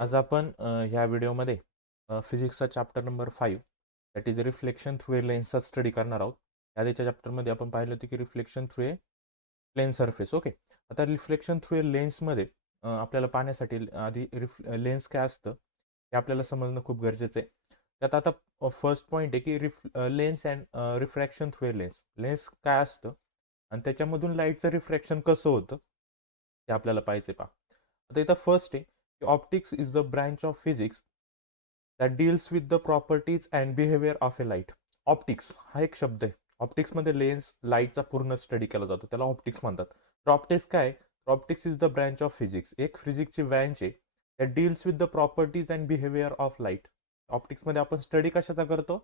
आज आपण ह्या व्हिडिओमध्ये फिजिक्सचा chapter number 5 that is reflection through a लेन्सचा स्टडी करणार आहोत. आधीच्या चॅप्टरमध्ये आपण पाहिलं होतं की reflection through a plane surface. Okay, आता रिफ्लेक्शन थ्रू ए लेन्समध्ये आपल्याला पाहण्यासाठी आधी लेन्स काय असतं हे आपल्याला समजणं खूप गरजेचं आहे. त्यात आता फर्स्ट पॉईंट आहे की lens and refraction through a lens. Lens काय असतं आणि त्याच्यामधून लाईटचं रिफ्रॅक्शन कसं होतं ते आपल्याला पाहिजे पहा. आता इथं फर्स्ट आहे optics is the branch of physics that deals with the properties and behaviour of A light. Optics हा एक शब्द आहे. ऑप्टिक्समध्ये लेन्स लाईटचा पूर्ण स्टडी केला जातो, त्याला ऑप्टिक्स म्हणतात. तर ऑप्टिक्स काय? Optics is the branch of physics, एक फिजिक्सची ब्रँच आहे that deals with the properties and behaviour of light. ऑप्टिक्समध्ये आपण स्टडी कशाचा करतो?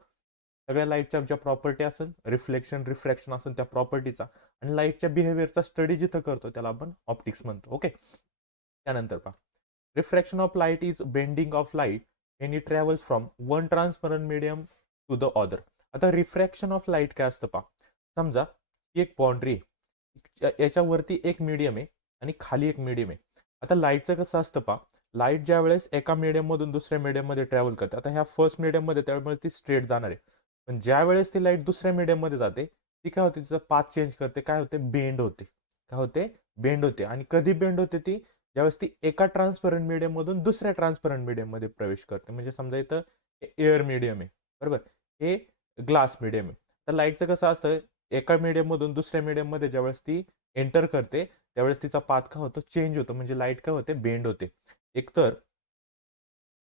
सगळ्या लाईटच्या ज्या प्रॉपर्टी असेल, रिफ्लेक्शन रिफ्रॅक्शन असेल त्या प्रॉपर्टीचा आणि लाईटच्या बिहेवियरचा स्टडी जिथं करतो त्याला आपण ऑप्टिक्स म्हणतो. ओके, त्यानंतर पहा, refraction of light is bending of light when it travels from one transparent medium to the other. आता रिफ्रॅक्शन ऑफ लाईट काय असतं पहा. समजा एक बाउंड्री आहे, याच्यावरती एक मीडियम आहे आणि खाली एक मीडियम आहे. आता लाईटचं कसं असतं पहा, लाईट ज्या वेळेस एका मीडियम मधून दुसऱ्या मीडियम मध्ये ट्रॅव्हल करते, आता ह्या फर्स्ट मीडियम मध्ये त्यामुळे ती स्ट्रेट जाणार आहे. पण ज्या वेळेस ती लाईट दुसऱ्या मीडियम मध्ये जाते ती काय होते, तिचा पाथ चेंज करते, काय होते, बेंड होते. काय होते? बेंड होते. आणि कधी बेंड होते ती? ज्यावेळेस ती एका ट्रान्सपरंट मीडियम मधून दुसऱ्या ट्रान्सपरंट मीडियम मध्ये प्रवेश करते. म्हणजे समजा इथं एअर मीडियम आहे, बरोबर, हे ग्लास मीडियम आहे. तर लाईटचं कसं असतं, एका मीडियम मधून दुसऱ्या मीडियम मध्ये ज्यावेळेस ती एंटर करते त्यावेळेस तिचा पाथ काय होतो, चेंज होतो. म्हणजे लाईट काय होते, बेंड होते. एकतर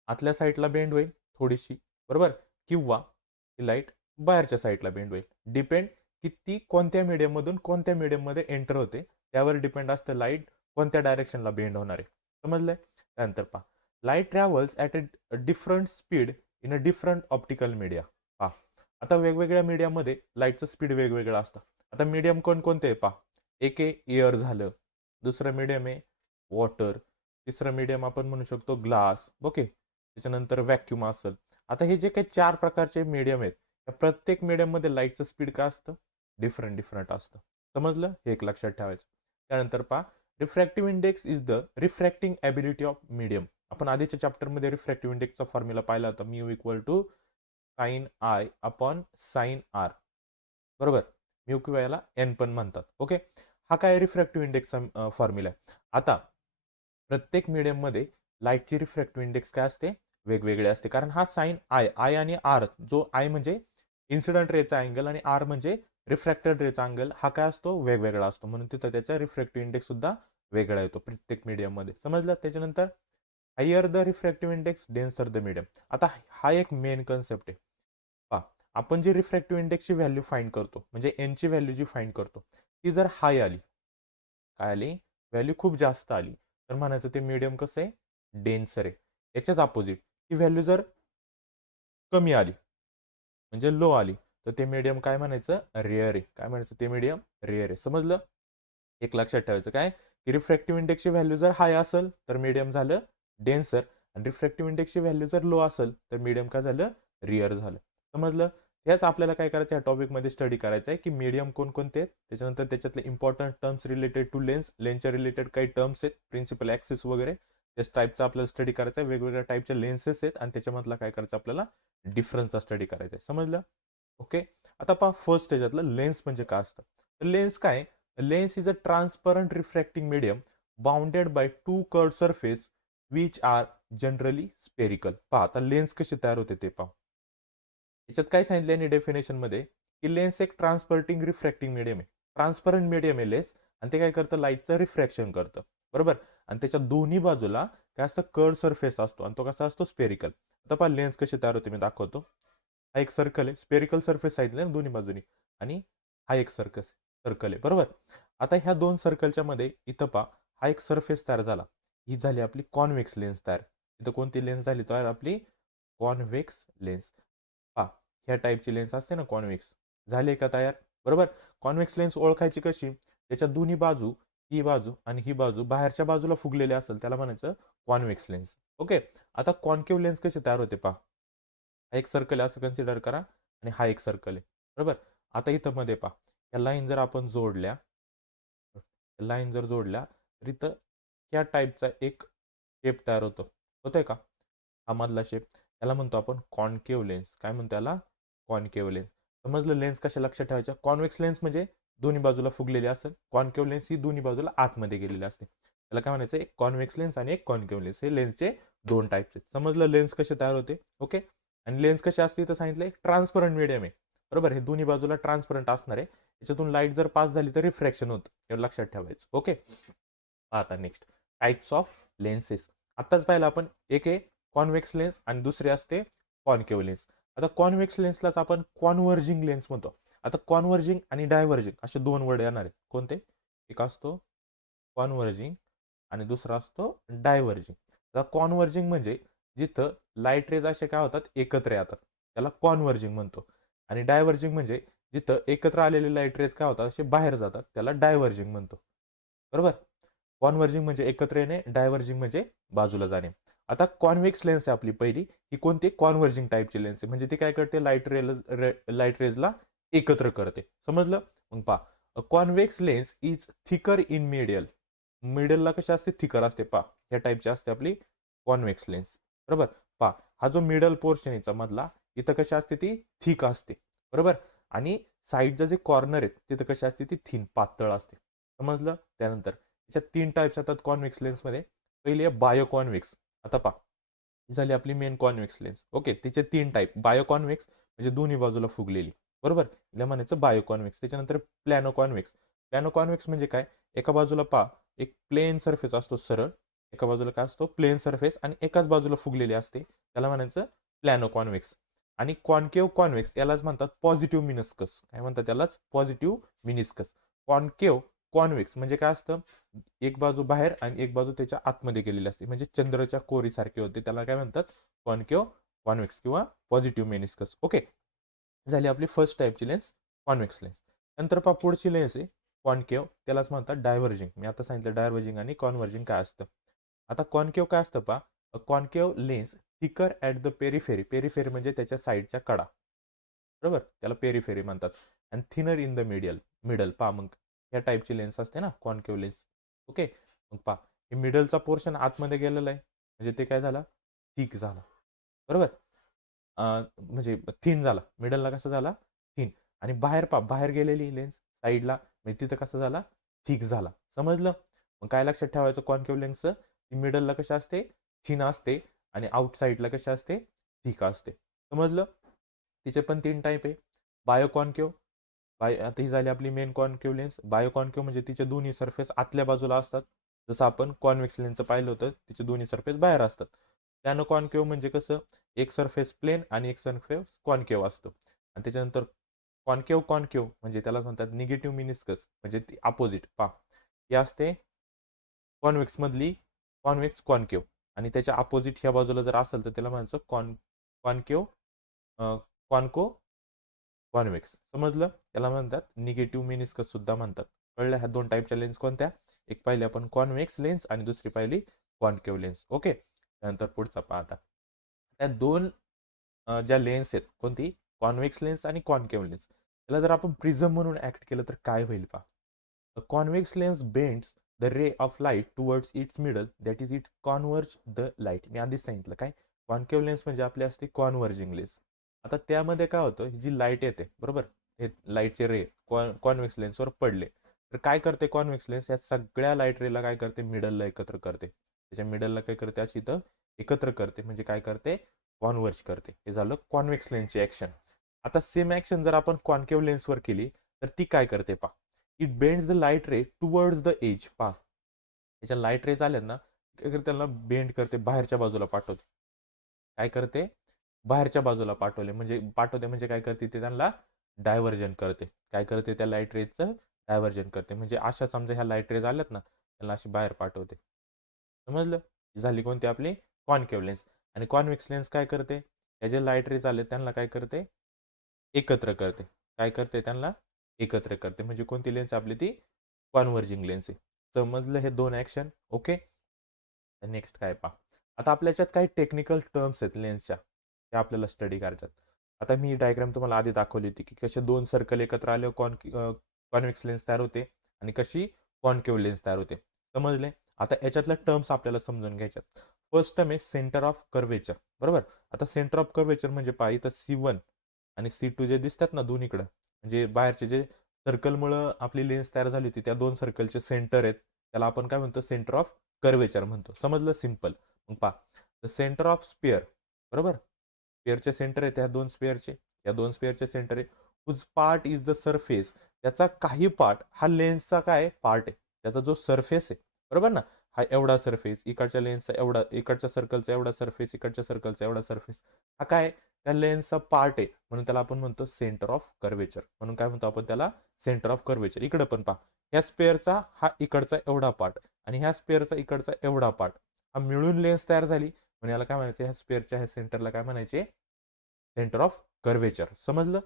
आतल्या साईडला बेंड होईल थोडीशी, बरोबर, किंवा ती लाईट बाहेरच्या साईडला बेंड होईल. डिपेंड की ती कोणत्या मीडियम मधून कोणत्या मीडियम मध्ये एंटर होते त्यावर डिपेंड असतं लाईट कोणत्या डायरेक्शनला बेंड होणार आहे. समजलंय? त्यानंतर पहा, light travels at a different speed in a different optical media. पहा, आता वेगवेगळ्या मीडियामध्ये लाईटचं स्पीड वेगवेगळं असतं. आता मीडियम कोणकोणते आहे पहा. एक आहे एअर झालं, दुसरं मीडियम आहे वॉटर, तिसरं मीडियम आपण म्हणू शकतो ग्लास. ओके, त्याच्यानंतर व्हॅक्युम असेल. आता हे जे काही 4 प्रकारचे मीडियम आहेत, त्या प्रत्येक मीडियम मध्ये लाईटचं स्पीड काय असतं, डिफरंट डिफरंट असतं. समजलं? हे एक लक्षात ठेवायचं. त्यानंतर पहा, refractive index is the refracting ability of medium. आपण आधीच्या चॅप्टरमध्ये रिफ्रॅक्टिव्ह इंडेक्सचा फॉर्म्युला पाहिला होता, mu equal to sine i upon sine r, बरोबर. म्यू किंवा याला एन पण म्हणतात. ओके, हा काय रिफ्रॅक्टिव्ह इंडेक्सचा फॉर्म्युला आहे. आता प्रत्येक मीडियम मध्ये लाईटची रिफ्रॅक्टिव्ह इंडेक्स काय असते, वेगवेगळे असते. कारण हा साइन आय, आय आणि आर, जो आय म्हणजे इन्सिडंट रेचा अँगल आणि आर म्हणजे रिफ्रॅक्टेड रेचा अँगल, हा काय असतो, वेगवेगळा असतो. म्हणून तिथं त्याचा रिफ्रॅक्टिव्ह इंडेक्स सुद्धा वेगळा येतो प्रत्येक मीडियम मध्ये. समजलं? त्याच्यानंतर higher the refractive index denser the medium. आता हा एक मेन कन्सेप्ट आहे. पहा, आपण जी रिफ्रॅक्टिव्ह इंडेक्सची व्हॅल्यू फाइंड करतो, म्हणजे एनची व्हॅल्यू जी फाइंड करतो, ती जर हाय आली, काय आली, व्हॅल्यू खूप जास्त आली, तर म्हणायचं ते मीडियम कसं आहे, डेन्सर आहे. याच्याच अपोजिट ही व्हॅल्यू जर कमी आली म्हणजे लो आली, तर ते मीडियम काय म्हणायचं, रेअर आहे. काय म्हणायचं, ते मीडियम रेअर आहे. समजलं? एक लक्षात ठेवायचं काय, की रिफ्रॅक्टिव्ह इंडेक्सची व्हॅल्यू जर हाय असेल तर मीडियम झालं डेन्सर, आणि रिफ्रॅक्टिव्ह इंडेक्सची व्हॅल्यू जर लो असेल तर मीडियम काय झालं, रिअर झालं. समजलं? याच आपल्याला काय करायचं, या टॉपिकमध्ये स्टडी करायचं आहे की मीडियम कोणकोणते आहेत, त्याच्यानंतर त्याच्यातले important terms related to lens, लेन्सच्या रिलेटेड काही टर्म्स आहेत, प्रिन्सिपल ऍक्सिस वगैरे, त्याच टाईपचा आपल्याला स्टडी करायचा आहे. वेगवेगळ्या टाईपच्या लेन्सेस आहेत आणि त्याच्यामधला काय करायचं, आपल्याला डिफरन्सचा स्टडी करायचा आहे. समजलं? ओके, आता पहा, फर्स्ट त्याच्यातलं लेन्स म्हणजे काय असतं. तर लेन्स काय, lens is a transparent refracting medium bounded by two curved surface which are generally spherical. पहा, आता लेन्स कशी तयार होते ते पहा. याच्यात काय सांगितलं यांनी डेफिनेशन मध्ये, की लेन्स एक ट्रान्सपर्टिंग रिफ्रॅक्टिंग मीडियम आहे. ट्रान्सपरंट मीडियम आहे लेन्स, आणि ते काय करतं, लाईटचं रिफ्रॅक्शन करतं, बरोबर. आणि त्याच्या दोन्ही बाजूला काय असतं, कर्ड सरफेस असतो, आणि तो कसा असतो, स्पेरिकल. आता पहा लेन्स कशी तयार होते, मी दाखवतो. हा एक सर्कल आहे, स्पेरिकल सरफेस सांगितलं ना दोन्ही बाजूनी, आणि हा एक सर्कल आहे, बरोबर. आता ह्या दोन सर्कलच्या मध्ये इथं पहा, हा एक सरफेस तयार झाला, ही झाली आपली कॉन्व्हेक्स लेन्स तयार. इथं कोणती लेन्स झाली तयार, आपली कॉन्व्हेक्स लेन्स. पहा, ह्या टाईपची लेन्स असते ना कॉन्व्हेक्स, झाली का तयार, बरोबर. कॉन्व्हेक्स लेन्स ओळखायची कशी, त्याच्या दोन्ही बाजू, ही बाजू आणि ही बाजू बाहेरच्या बाजूला फुगलेली असेल त्याला म्हणायचं कॉन्व्हेक्स लेन्स. ओके, आता कॉन्केव्ह लेन्स कशी तयार होते पहा. हा एक सर्कल आहे असं कन्सिडर करा, आणि हा एक सर्कल आहे, बरोबर. आता इथं मध्ये पहा, या लाईन जर आपण जोडल्या, लाईन जर जोडल्या तर इथं या टाईपचा एक शेप तयार होतो. होतंय का? हा मधला शेप त्याला म्हणतो आपण कॉन्केव्ह लेन्स. काय म्हणतो त्याला? Concave lens. समजलं लेन्स कशा लक्षात ठेवायच्या? कॉन्व्हेक्स लेन्स म्हणजे दोन्ही बाजूला फुगलेली असेल. कॉन्केव्ह लेन्स ही दोन्ही बाजूला आतमध्ये गेलेली असते. त्याला काय म्हणायचं? एक कॉन्व्हेक्स लेन्स आणि एक कॉन्केव्ह लेन्स. हे लेन्सचे दोन टाईप्स आहेत. समजलं लेन्स कसे तयार होते? ओके. आणि लेन्स कशी असते तर सांगितलं एक ट्रान्सपरंट मीडियम आहे. बरोबर, हे दोन्ही बाजूला ट्रान्सपरंट असणार आहे. याच्यातून लाईट जर पास झाली तर रिफ्रॅक्शन होतं. हे लक्षात ठेवायचं. ओके. आता नेक्स्ट टाइप्स ऑफ लेन्सेस. आत्ताच पाहिलं आपण, एक आहे कॉन्व्हेक्स लेन्स आणि दुसरे असते कॉन्केव्ह लेन्स. आता कॉन्व्हेक्स लेन्सलाच आपण कॉन्व्हर्जिंग लेन्स म्हणतो. आता कॉन्व्हर्जिंग आणि डायव्हर्जिंग असे दोन वर्ड येणार आहेत. कोणते? एक असतो कॉन्व्हर्जिंग आणि दुसरा असतो डायव्हर्जिंग. आता कॉन्व्हर्जिंग म्हणजे जिथं लाईट रेज असे काय होतात एकत्र येतात, त्याला कॉन्व्हर्जिंग म्हणतो. आणि डायव्हर्जिंग म्हणजे जिथं एकत्र आलेले लाईट रेज काय होतात असे बाहेर जातात, त्याला डायव्हर्जिंग म्हणतो. बरोबर. कॉन्व्हर्जिंग म्हणजे एकत्र येणे, डायव्हर्जिंग म्हणजे बाजूला जाणे. आता कॉन्व्हेक्स लेन्स आहे आपली पहिली, ही कोणती? कॉन्व्हर्जिंग टाईपची लेन्स आहे. म्हणजे ती काय करते? लाईट रेजला एकत्र करते. समजलं? मग पहा, convex lens is thicker in middle. मिडलला कशी असते? थिकर असते. पहा, या टाईपची असते आपली कॉन्व्हेक्स लेन्स. बरोबर. पहा, हा जो मिडल पोर्शन याचा मधला, इथं कशी असते? ती थिक असते. बरोबर. आणि साईडचं जे कॉर्नर आहेत तिथं कशी असते? ती थिन, पातळ असते. समजलं? त्यानंतर याच्यात तीन टाईप्स येतात कॉन्व्हेक्स लेन्समध्ये. पहिली आहे बायो कॉन्व्हेक्स. आता पहा, ही झाली आपली मेन कॉन्व्हेक्स लेन्स. ओके. तिचे तीन टाईप. बायो कॉन्व्हेक्स म्हणजे दोन्ही बाजूला फुगलेली. बरोबर. हिला म्हणायचं बायो कॉन्व्हेक्स. त्याच्यानंतर प्लॅनो कॉन्व्हेक्स. प्लॅनो कॉन्व्हेक्स म्हणजे काय? एका बाजूला पहा एक प्लेन सरफेस असतो सरळ, एका बाजूला काय असतो? प्लेन सरफेस आणि एकाच बाजूला फुगलेली असते. त्याला म्हणायचं प्लॅनो कॉन्व्हेक्स. आणि कॉन्केव्ह कॉन्व्हेक्स यालाच म्हणतात पॉझिटिव्ह मिनिस्कस. काय म्हणतात त्यालाच? Positive meniscus. कॉन्केव्ह कॉन्व्हेक्स म्हणजे काय असतं? एक बाजू बाहेर आणि एक बाजू त्याच्या आतमध्ये गेलेली असते, म्हणजे चंद्राच्या कोरीसारखे होते. त्याला काय म्हणतात? कॉन्केव्ह कॉन्व्हेक्स किंवा पॉझिटिव्ह मेनिस्कस. ओके. झाली आपली फर्स्ट टाईपची लेन्स, कॉन्व्हेक्स लेन्स. नंतर पहा पुढची लेन्स आहे कॉन्केव्ह, त्यालाच म्हणतात डायव्हर्जिंग. मी आता सांगितलं डायव्हर्जिंग आणि कॉन्व्हर्जिंग काय असतं. आता कॉन्केव्ह काय असतं पहा, concave lens thicker at the periphery. Periphery म्हणजे त्याच्या साईडच्या कडा. बरोबर, त्याला पेरिफेरी म्हणतात. आणि थिनर इन द मिडल. पहा मग या टाईपची लेन्स असते ना कॉन्केव्ह लेन्स. ओके. मग पहा, हे मिडलचा पोर्शन आतमध्ये गेलेला आहे, म्हणजे ते काय झालं? थिक झाला. बरोबर. म्हणजे थिन झाला. मिडलला कसा झाला? थिन. आणि बाहेर पहा, बाहेर गेलेली लेन्स साईडला, म्हणजे तिथं कसं झाला? थिक झाला. समजलं? मग काय लक्षात ठेवायचं कॉन्केव्ह लेन्सचं? ती मिडलला कशा असते? थिन असते आणि आउट साईडला कशा असते? थिक असते. समजलं? तिचे पण तीन टाईप आहे. Bio concave. आता ही झाली आपली main concave lens. Bio concave म्हणजे तिचे दोन्ही सरफेस आतल्या बाजूला असतात. जसं आपण कॉन्व्हेक्स लेन्सचं पाहिलं होतं, तिचे दोन्ही सरफेस बाहेर असतात. त्यानं कॉन्केव्ह म्हणजे कसं? एक सरफेस प्लेन आणि एक सरफेस कॉन्केव्ह असतो. आणि त्याच्यानंतर कॉन्केव्ह कॉन्केव्ह म्हणजे त्याला म्हणतात निगेटिव्ह मिनिस्कस, म्हणजे ती अपोजिट. पहा, ही असते कॉन्व्हेक्स मधली कॉन्व्हेक्स कॉन्केव्ह. आणि त्याच्या अपोजिट ह्या बाजूला जर असेल तर त्याला म्हणायचं कॉन्केव्ह कॉन्को कॉन्व्हेक्स. समजलं? त्याला म्हणतात निगेटिव्ह मेनिस्कस सुद्धा म्हणतात. कळलं? ह्या दोन टाईपच्या लेन्स कोणत्या? एक पाहिली आपण कॉन्व्हेक्स लेन्स आणि दुसरी पाहिली कॉन्केव्ह लेन्स. ओके. त्यानंतर पुढचा पहा आता. त्या दोन ज्या लेन्स आहेत, कोणती? कॉन्व्हेक्स लेन्स आणि कॉन्केव्ह लेन्स. त्याला जर आपण प्रिझम म्हणून ऍक्ट केलं तर काय होईल पहा. Convex lens bends the ray of light towards its middle, that is it converge the light. मी आधीच सांगितलं काय? कॉन्केव्ह लेन्स म्हणजे आपली असते कॉन्व्हर्जिंग लेन्स. आता त्यामध्ये काय होतं? ही जी लाईट येते, बरोबर, हे लाईटचे रे कॉन्व्हेक्स लेन्सवर पडले तर काय करते कॉन्व्हेक्स लेन्स? या सगळ्या लाईट रेला काय करते? मिडलला एकत्र करते. त्याच्या मिडलला काय करते? अशी इथं एकत्र करते, म्हणजे काय करते? कॉन्व्हर्ज करते. हे झालं कॉन्व्हेक्स लेन्सची ऍक्शन. आता सेम ऍक्शन जर आपण कॉन्केव्ह लेन्सवर केली तर ती काय करते पहा. It bends the light ray towards the edge. पहा, त्याच्या लाईट रेज आल्या ना, काय करते? त्यांना बेंड करते, बाहेरच्या बाजूला पाठवते. काय करते? बाहेरच्या बाजूला पाठवते म्हणजे काय करते? ते त्यांना डायव्हर्जन करते. काय करते? त्या लाईट रेजचं डायव्हर्जन करते. म्हणजे अशा समजा ह्या लाईट रेज आल्यात ना, त्यांना अशी बाहेर पाठवते. समजलं? ही झाली कोणती आपली कॉन्केव्ह लेन्स. आणि कॉन्व्हेक्स लेन्स काय करते? ह्या जे लाईट रेज आले त्यांना काय करते? एकत्र करते. काय करते? त्यांना एकत्र करते. म्हणजे कोणती लेन्स आपली? ती कॉन्व्हर्जिंग लेन्स आहे. समजलं हे दोन ऍक्शन? ओके. नेक्स्ट काय पहा. आता आपल्या याच्यात काही टेक्निकल टर्म्स आहेत लेन्सच्या, त्या आपल्याला स्टडी करायच्यात. आता मी डायग्राम तुम्हाला आधी दाखवली होती की कसे दोन सर्कल एकत्र आले कॉन्व्हेक्स लेन्स तयार होते आणि कशी कॉन्केव्ह लेन्स तयार होते. समजले? आता याच्यातल्या टर्म्स आपल्याला समजून घ्यायच्यात. फर्स्ट टर्म आहे सेंटर ऑफ कर्वेचर, बरोबर. आता सेंटर ऑफ कर्वेचर म्हणजे पहा इथं C1 आणि C2 जे दिसतात ना दोन्हीकडं, म्हणजे बाहेरचे जे सर्कलमुळं आपली लेन्स तयार झाली होती त्या दोन सर्कलचे सेंटर आहेत, त्याला आपण काय म्हणतो, सेंटर ऑफ कर्वेचर म्हणतो. समजलं, सिंपल. मग पहा, द सेंटर ऑफ स्पेअर, बरोबर, स्पेअरचे सेंटर आहे त्या दोन स्पेअरचे, या दोन स्पेअरचे सेंटर आहे, whose part is the surface, त्याचा काही पार्ट हा लेन्सचा काय पार्ट आहे, त्याचा जो सरफेस आहे, बरोबर ना. हा एवढा सरफेस, इकडच्या लेन्सचा एवढा, इकडच्या सर्कलचा एवढा सरफेस, इकडच्या सर्कलचा एवढा सरफेस, हा काय त्या लेन्सचा पार्ट आहे, म्हणून त्याला आपण म्हणतो सेंटर ऑफ कर्वेचर. म्हणून काय म्हणतो आपण त्याला, सेंटर ऑफ कर्वेचर. इकडे पण पहा, ह्या स्पेअरचा हा इकडचा एवढा पार्ट आणि ह्या स्पेअरचा इकडचा एवढा पार्ट, हा मिळून लेन्स तयार झाली, म्हणून याला काय म्हणायचे, ह्या स्पेअरच्या ह्या सेंटरला काय म्हणायचे, सेंटर ऑफ कर्वेचर. समजलं.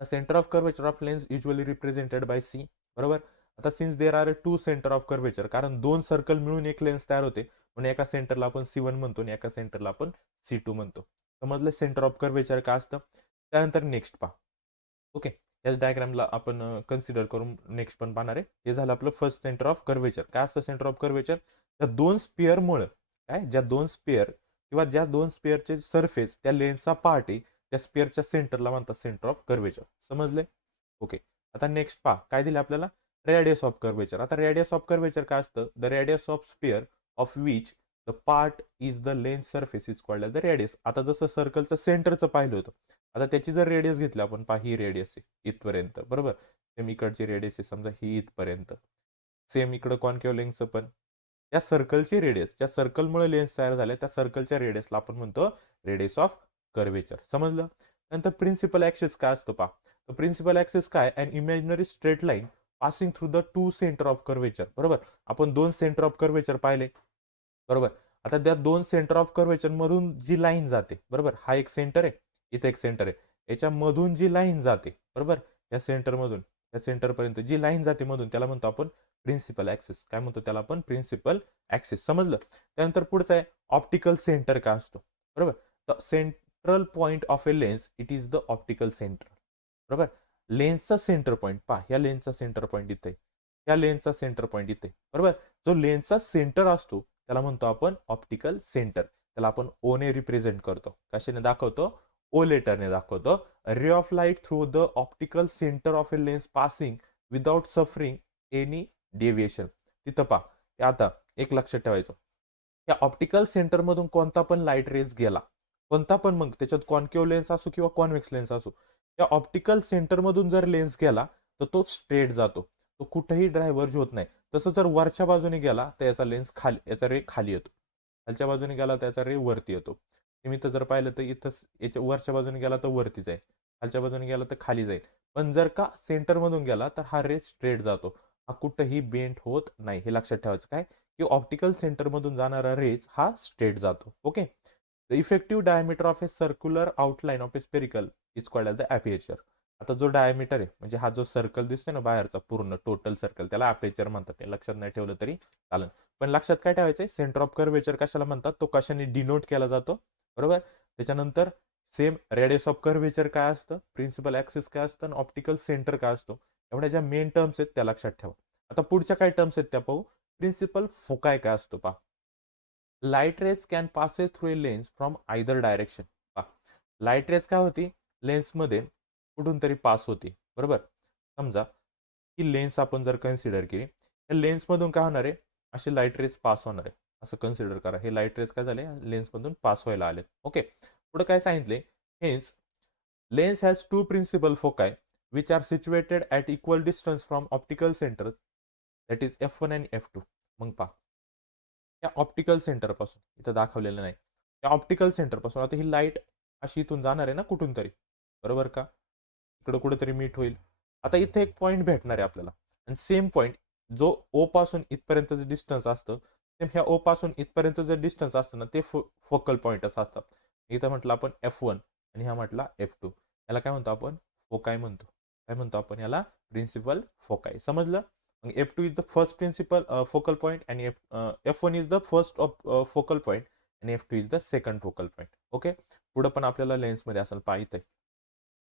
Centre of curvature of lens usually represented by C, बरोबर. आता since there are two centre of curvature, कारण दोन सर्कल मिळून एक लेन्स तयार होते, म्हणून एका सेंटरला आपण C1 म्हणतो आणि एका सेंटरला आपण C2 म्हणतो. समजलं सेंटर ऑफ कर्वेचर काय असतं. त्यानंतर नेक्स्ट पहा. ओके, याच डायग्रामला आपण कन्सिडर करून नेक्स्ट पण पाहणार आहे. हे झालं आपलं फर्स्ट सेंटर ऑफ कर्वेचर. काय असतं सेंटर ऑफ कर्वेचर, त्या दोन स्पेअरमुळे काय, ज्या दोन स्पेअर किंवा ज्या दोन स्पेअरचे सरफेस त्या लेन्सचा पार्ट आहे, त्या स्पेअरच्या सेंटरला म्हणतात सेंटर ऑफ कर्वेचर. समजले. ओके, आता नेक्स्ट पहा काय दिले आपल्याला, रेडियस ऑफ कर्वेचर. आता रेडियस ऑफ कर्वेचर काय असतं, the radius of spare of which the part is the lens surface is called the radius. आता जसं सर्कलचं सेंटरचं पाहिलं होतं, आता त्याची जर रेडियस घेतली आपण, पहा ही रेडियस आहे इथपर्यंत, बरोबर. सेम इकडची रेडियस आहे समजा ही इथपर्यंत, सेम इकडं कॉन्केव्ह लेन्सचं पण, त्या सर्कलची रेडियस, ज्या सर्कलमुळे लेन्स तयार झाल्या त्या सर्कलच्या रेडियसला आपण म्हणतो रेडियस ऑफ कर्वेचर. समजलं. नंतर प्रिन्सिपल ऍक्सिस काय असतो पहा, प्रिन्सिपल ऍक्सिस काय, an imaginary straight line passing through the two centre of curvature, बरोबर. आपण दोन सेंटर ऑफ कर्वेचर पाहिले, बरोबर. आता त्या दोन सेंटर ऑफ कर्वेचर मधून जी लाईन जाते, बरोबर, हा एक सेंटर आहे, इथे एक सेंटर आहे, याच्यामधून जी लाईन जाते, बरोबर, या सेंटरमधून या सेंटरपर्यंत जी लाईन जाते मधून, त्याला म्हणतो आपण प्रिन्सिपल ऍक्सिस. काय म्हणतो त्याला आपण, प्रिन्सिपल ऍक्सिस. समजलं. त्यानंतर पुढचं आहे ऑप्टिकल सेंटर काय असतो, बरोबर. The central point of a lens it is the optical centre, बरोबर. लेन्सचा सेंटर पॉइंट पहा, ह्या लेन्सचा सेंटर पॉइंट इथे, ह्या लेन्सचा सेंटर पॉइंट इथे, बरोबर. जो लेन्सचा सेंटर असतो त्याला म्हणतो आपण ऑप्टिकल सेंटर. त्याला आपण O ने रिप्रेझेंट करतो, कशाने दाखवतो, O लेटरने दाखवतो. रे of light through the optical centre of a lens passing without suffering any deviation. तिथं पहा, आता एक लक्षात ठेवायचं, या ऑप्टिकल सेंटर मधून कोणता पण लाईट रेज गेला, कोणता पण, मग त्याच्यात कॉन्केव्ह लेन्स असो किंवा कॉन्व्हेक्स लेन्स असो, त्या ऑप्टिकल सेंटर मधून जर लेन्स गेला तर तो स्ट्रेट जातो, तो कुठेही डायव्हर्ज होत नाही. तसं जर वरच्या बाजूने गेला तर याचा लेन्स खाली, याचा रे खाली येतो, खालच्या बाजूने गेला तर याचा रे वरती येतो. मी तर जर पाहिलं तर इथं याच्या वरच्या बाजूने गेला तर वरती जाईल, खालच्या बाजूने गेला तर खाली जाईल. पण जर का सेंटर मधून गेला तर हा रे स्ट्रेट जातो, हा कुठेही बेंट होत नाही. हे लक्षात ठेवायचं काय, की ऑप्टिकल सेंटर मधून जाणारा रेज हा स्ट्रेट जातो. Okay. The effective diameter of a circular outline of a spherical is called as the aperture. आता जो डायमीटर आहे, म्हणजे हा जो सर्कल दिसतोय ना बाहेरचा पूर्ण टोटल सर्कल, त्याला अपेचर म्हणतात. ते लक्षात नाही ठेवलं तरी चालेल, पण लक्षात काय ठेवायचंय, सेंटर ऑफ कर्वेचर कशाला म्हणतात, तो कशाने डिनोट केला जातो, बरोबर. त्याच्यानंतर सेम रेडियस ऑफ कर्वेचर काय असतं, प्रिन्सिपल ऍक्सिस काय असतं आणि ऑप्टिकल सेंटर काय असतो, एवढ्या ज्या मेन टर्म्स आहेत त्या लक्षात ठेवा. आता पुढच्या काय टर्म्स आहेत त्या पाहू. प्रिन्सिपल फोकाय काय असतो पहा, light rays can passes through a lens from either direction. पहा, लाईट रेज काय होती, लेन्समध्ये कुठून तरी पास होती, बरोबर. समजा ही लेन्स आपण जर कन्सिडर केली, या लेन्समधून काय होणार आहे, असे लाईट रेज पास होणार आहे, असं कन्सिडर करा. हे लाईट रेज काय झाले, लेन्समधून पास व्हायला आले. ओके. पुढे काय सांगितले, hence lens has two principal foci which are situated at equal distance from optical centre, that is F1 आणि F2. मग पहा, त्या ऑप्टिकल सेंटर पासून, इथं दाखवलेलं नाही, त्या ऑप्टिकल सेंटर पासून आता ही लाईट अशी इथून जाणार आहे ना कुठून तरी, बरोबर का, इकडं कुठेतरी मीट होईल. आता इथे एक पॉईंट भेटणार आहे आपल्याला, आणि सेम पॉईंट जो O पासून इथपर्यंतचं डिस्टन्स असतं, सेम ह्या O पासून इथपर्यंत जर डिस्टन्स असतं ना, ते फोकल पॉईंटच असतात. इथं म्हटलं आपण F1 आणि हा म्हटला F2, याला काय म्हणतो आपण, फोकाय म्हणतो. काय म्हणतो आपण याला, प्रिन्सिपल फोकाय. समजलं. मग F2 is the first principal focal point आणि F1 is the first focal point आणि F2 is the second focal point. Okay. पुढं पण आपल्याला लेन्समध्ये असेल, पाहिजे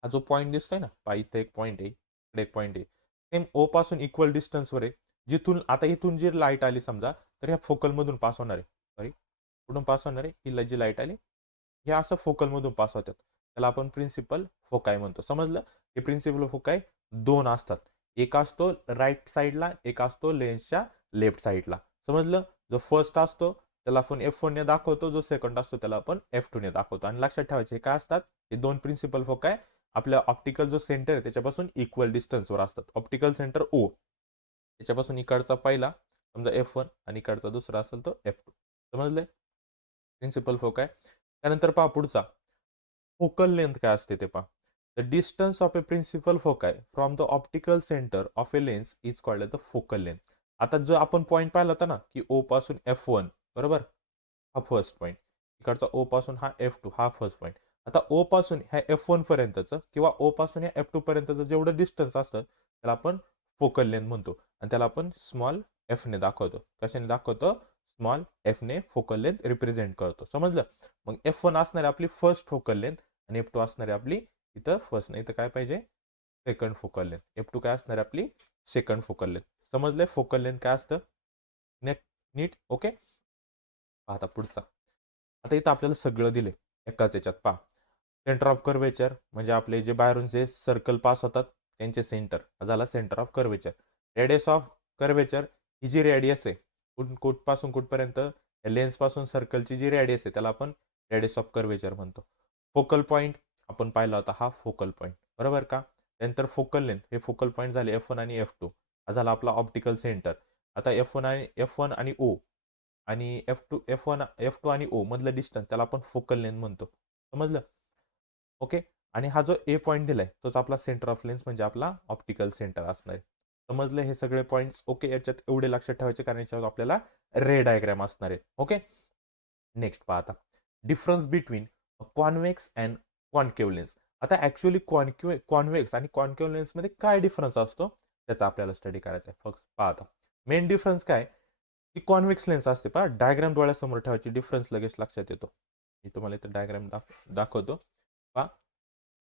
हा जो पॉईंट दिसतोय ना, इथं एक पॉईंट आहे, इकडे एक पॉईंट आहे, सेम O पासून इक्वल डिस्टन्सवर आहे. जिथून आता इथून जी लाईट आली समजा, तर ह्या फोकलमधून पास होणार आहे. सॉरी, कुठून पास होणार आहे? ही जी लाईट आली हे असं फोकलमधून पास होतात. त्याला आपण प्रिन्सिपल फोकाय म्हणतो. समजलं? हे प्रिन्सिपल फोकाय दोन असतात. एक असतो राईट साईडला, एक असतो लेन्सच्या लेफ्ट साईडला. समजलं? जो फर्स्ट असतो त्याला आपण F1 ने दाखवतो, जो सेकंड असतो त्याला आपण F2 ने दाखवतो. आणि लक्षात ठेवायचे हे काय असतात? हे दोन प्रिन्सिपल फोकाय आपल्या ऑप्टिकल जो सेंटर आहे त्याच्यापासून इक्वल डिस्टन्सवर असतात. ऑप्टिकल सेंटर O त्याच्यापासून इकडचा पहिला समजा F1 आणि इकडचा दुसरा असेल तो F2. समजलंय? Principal foci. त्यानंतर पहा पुढचा फोकल लेंथ काय असते ते पहा. The distance of a principal foci from the optical centre of a lens is called the focal length. आता जो आपण पॉईंट पाहिला होता ना की O पासून F1 बरोबर, हा फर्स्ट पॉईंट, इकडचा O पासून हा F2 हा फर्स्ट पॉईंट. आता O पासून ह्या F1 पर्यंतचं किंवा O पासून ह्या F2 पर्यंतचं जेवढं डिस्टन्स असतं त्याला आपण फोकल लेंथ म्हणतो. आणि त्याला आपण स्मॉल F ने दाखवतो. कशाने दाखवतो? स्मॉल F ने फोकल लेंथ रिप्रेझेंट करतो. समजलं? मग F1 असणारी आपली फर्स्ट फोकल लेंथ आणि F2 असणारी आपली इथं फर्स्ट, नाही तर काय पाहिजे? Second focal length. F2 काय असणार आपली? Second focal length. समजलंय फोकल लेंथ काय असतं? नीट ओके. आता पुढचा. आता इथं आपल्याला सगळं दिले एकाच याच्यात पहा. सेंटर ऑफ कर्वेचर म्हणजे आपले जे बाहेरून जे सर्कल पास होतात त्यांचे सेंटर झाला centre of curvature. Radius of curvature ही जी रेडियस आहे कुठपासून कुठपर्यंत लेन्स पासून सर्कलची जी रेडियस आहे त्याला आपण रेडियस ऑफ कर्वेचर म्हणतो. फोकल पॉईंट आपण पाहिला होता हा फोकल पॉईंट बरोबर का. त्यानंतर फोकल लेंथ हे फोकल पॉईंट झाले F1 आणि F2. हा झाला आपला ऑप्टिकल सेंटर. आता F1 आणि O आणि F2 आणि O मधलं डिस्टन्स त्याला आपण फोकल लेंथ म्हणतो. समजलं? ओके. आणि हा जो ए पॉईंट दिलाय तोच आपला सेंटर ऑफ लेन्स म्हणजे आपला ऑप्टिकल सेंटर असणार आहे. समजलं हे सगळे पॉईंट्स ओके. याच्यात एवढे लक्षात ठेवायचे कारण याच्यावर आपल्याला रे डायग्राम असणार आहे. ओके. नेक्स्ट पहा आता difference between convex and concave lens. आता ऍक्च्युअली कॉन्व्हेक्स आणि कॉन्केव्ह लेन्स मध्ये काय डिफरन्स असतो त्याचा आपल्याला स्टडी करायचा आहे. फक्त पहा आता मेन डिफरन्स काय की कॉन्व्हेक्स लेन्स असते पहा. डायग्राम डोळ्यासमोर ठेवायची डिफरन्स लगेच लक्षात येतो. मी तुम्हाला इथं डायग्राम दाखवतो पहा.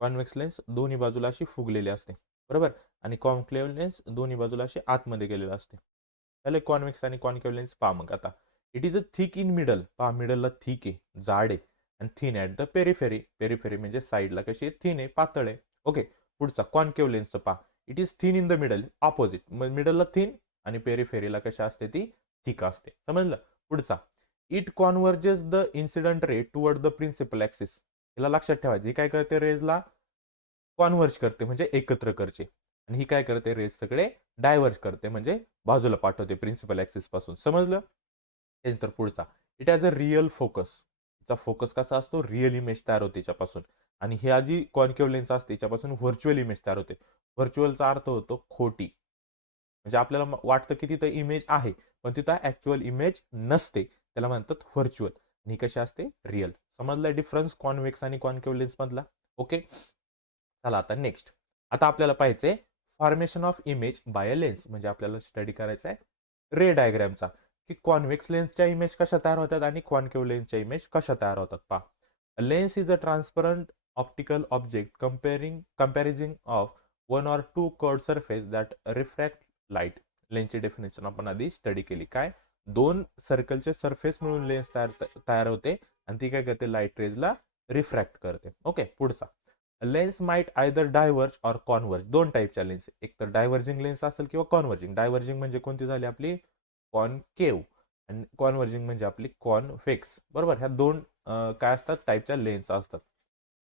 कॉन्व्हेक्स लेन्स दोन्ही बाजूला अशी फुगलेली असते बरोबर, आणि कॉन्केव्ह लेन्स दोन्ही बाजूला अशी आतमध्ये गेलेलं असते. त्याला कॉन्व्हेक्स आणि कॉन्केव्ह लेन्स पहा. मग आता it is a thick in middle पहा. मिडलला थिक आहे जाड आहे आणि thin at the periphery. Periphery म्हणजे साईडला कशी आहे? थिन आहे पातळ आहे. ओके. पुढचा कॉन्केव्ह लेन्सचं पहा. It is thin in the middle opposite. मिडलला थिन आणि पेरिफेरीला कशा असते ती थिक असते. समजलं? पुढचा it converges the incident ray toward the principal axis. याला लक्षात ठेवायचं. ही काय करते? रेजला कॉन्व्हर्ज करते म्हणजे एकत्र करते. आणि ही काय करते? रेज सगळे डायव्हर्ज करते म्हणजे बाजूला पाठवते प्रिन्सिपल ऍक्सिस पासून. समजलं? त्यानंतर पुढचा it has a real focus. तिचा फोकस कसा असतो? रिअल इमेज तयार होते याच्यापासून. आणि ही जी कॉन्केव्ह लेन्स असते याच्यापासून व्हर्च्युअल इमेज तयार होते. व्हर्च्युअलचा अर्थ होतो खोटी. म्हणजे आपल्याला वाटतं की तिथं इमेज आहे पण तिथं ऍक्च्युअल इमेज नसते. त्याला म्हणतात व्हर्च्युअल. आणि कशी असते? रिअल. समजला डिफरन्स कॉन्व्हेक्स आणि कॉन्केव्ह लेन्स मधला? ओके. चला आता नेक्स्ट. आता आपल्याला पाहिजे formation of image by a lens. म्हणजे आपल्याला स्टडी करायचा आहे रे डायग्रामचा की कॉन्व्हेक्स लेन्सच्या इमेज कशा तयार होतात आणि कॉन्केव्ह लेन्सच्या इमेज कशा तयार होतात. पहा. Lens is a transparent optical object comprising of one or two curved surface that refract light. लेन्सची डेफिनेशन आपण आधी स्टडी केली. काय? दोन सर्कलचे सरफेस मिळून लेन्स तयार होते आणि ती काय करते? लाईट रेजला रिफ्रॅक्ट करते. ओके. पुढचा लेन्स माइट आयदर डायव्हर्ज और कॉन्व्हर्ज. दोन टाईपच्या लेन्स, एक तर डायव्हर्जिंग लेन्स असेल किंवा कॉन्व्हर्जिंग. डायव्हर्जिंग म्हणजे कोणती झाली आपली? कॉनकेव्ह. आणि कॉन्व्हर्जिंग म्हणजे आपली कॉन्व्हेक्स. बरोबर. ह्या दोन काय असतात? टाईपच्या लेन्स असतात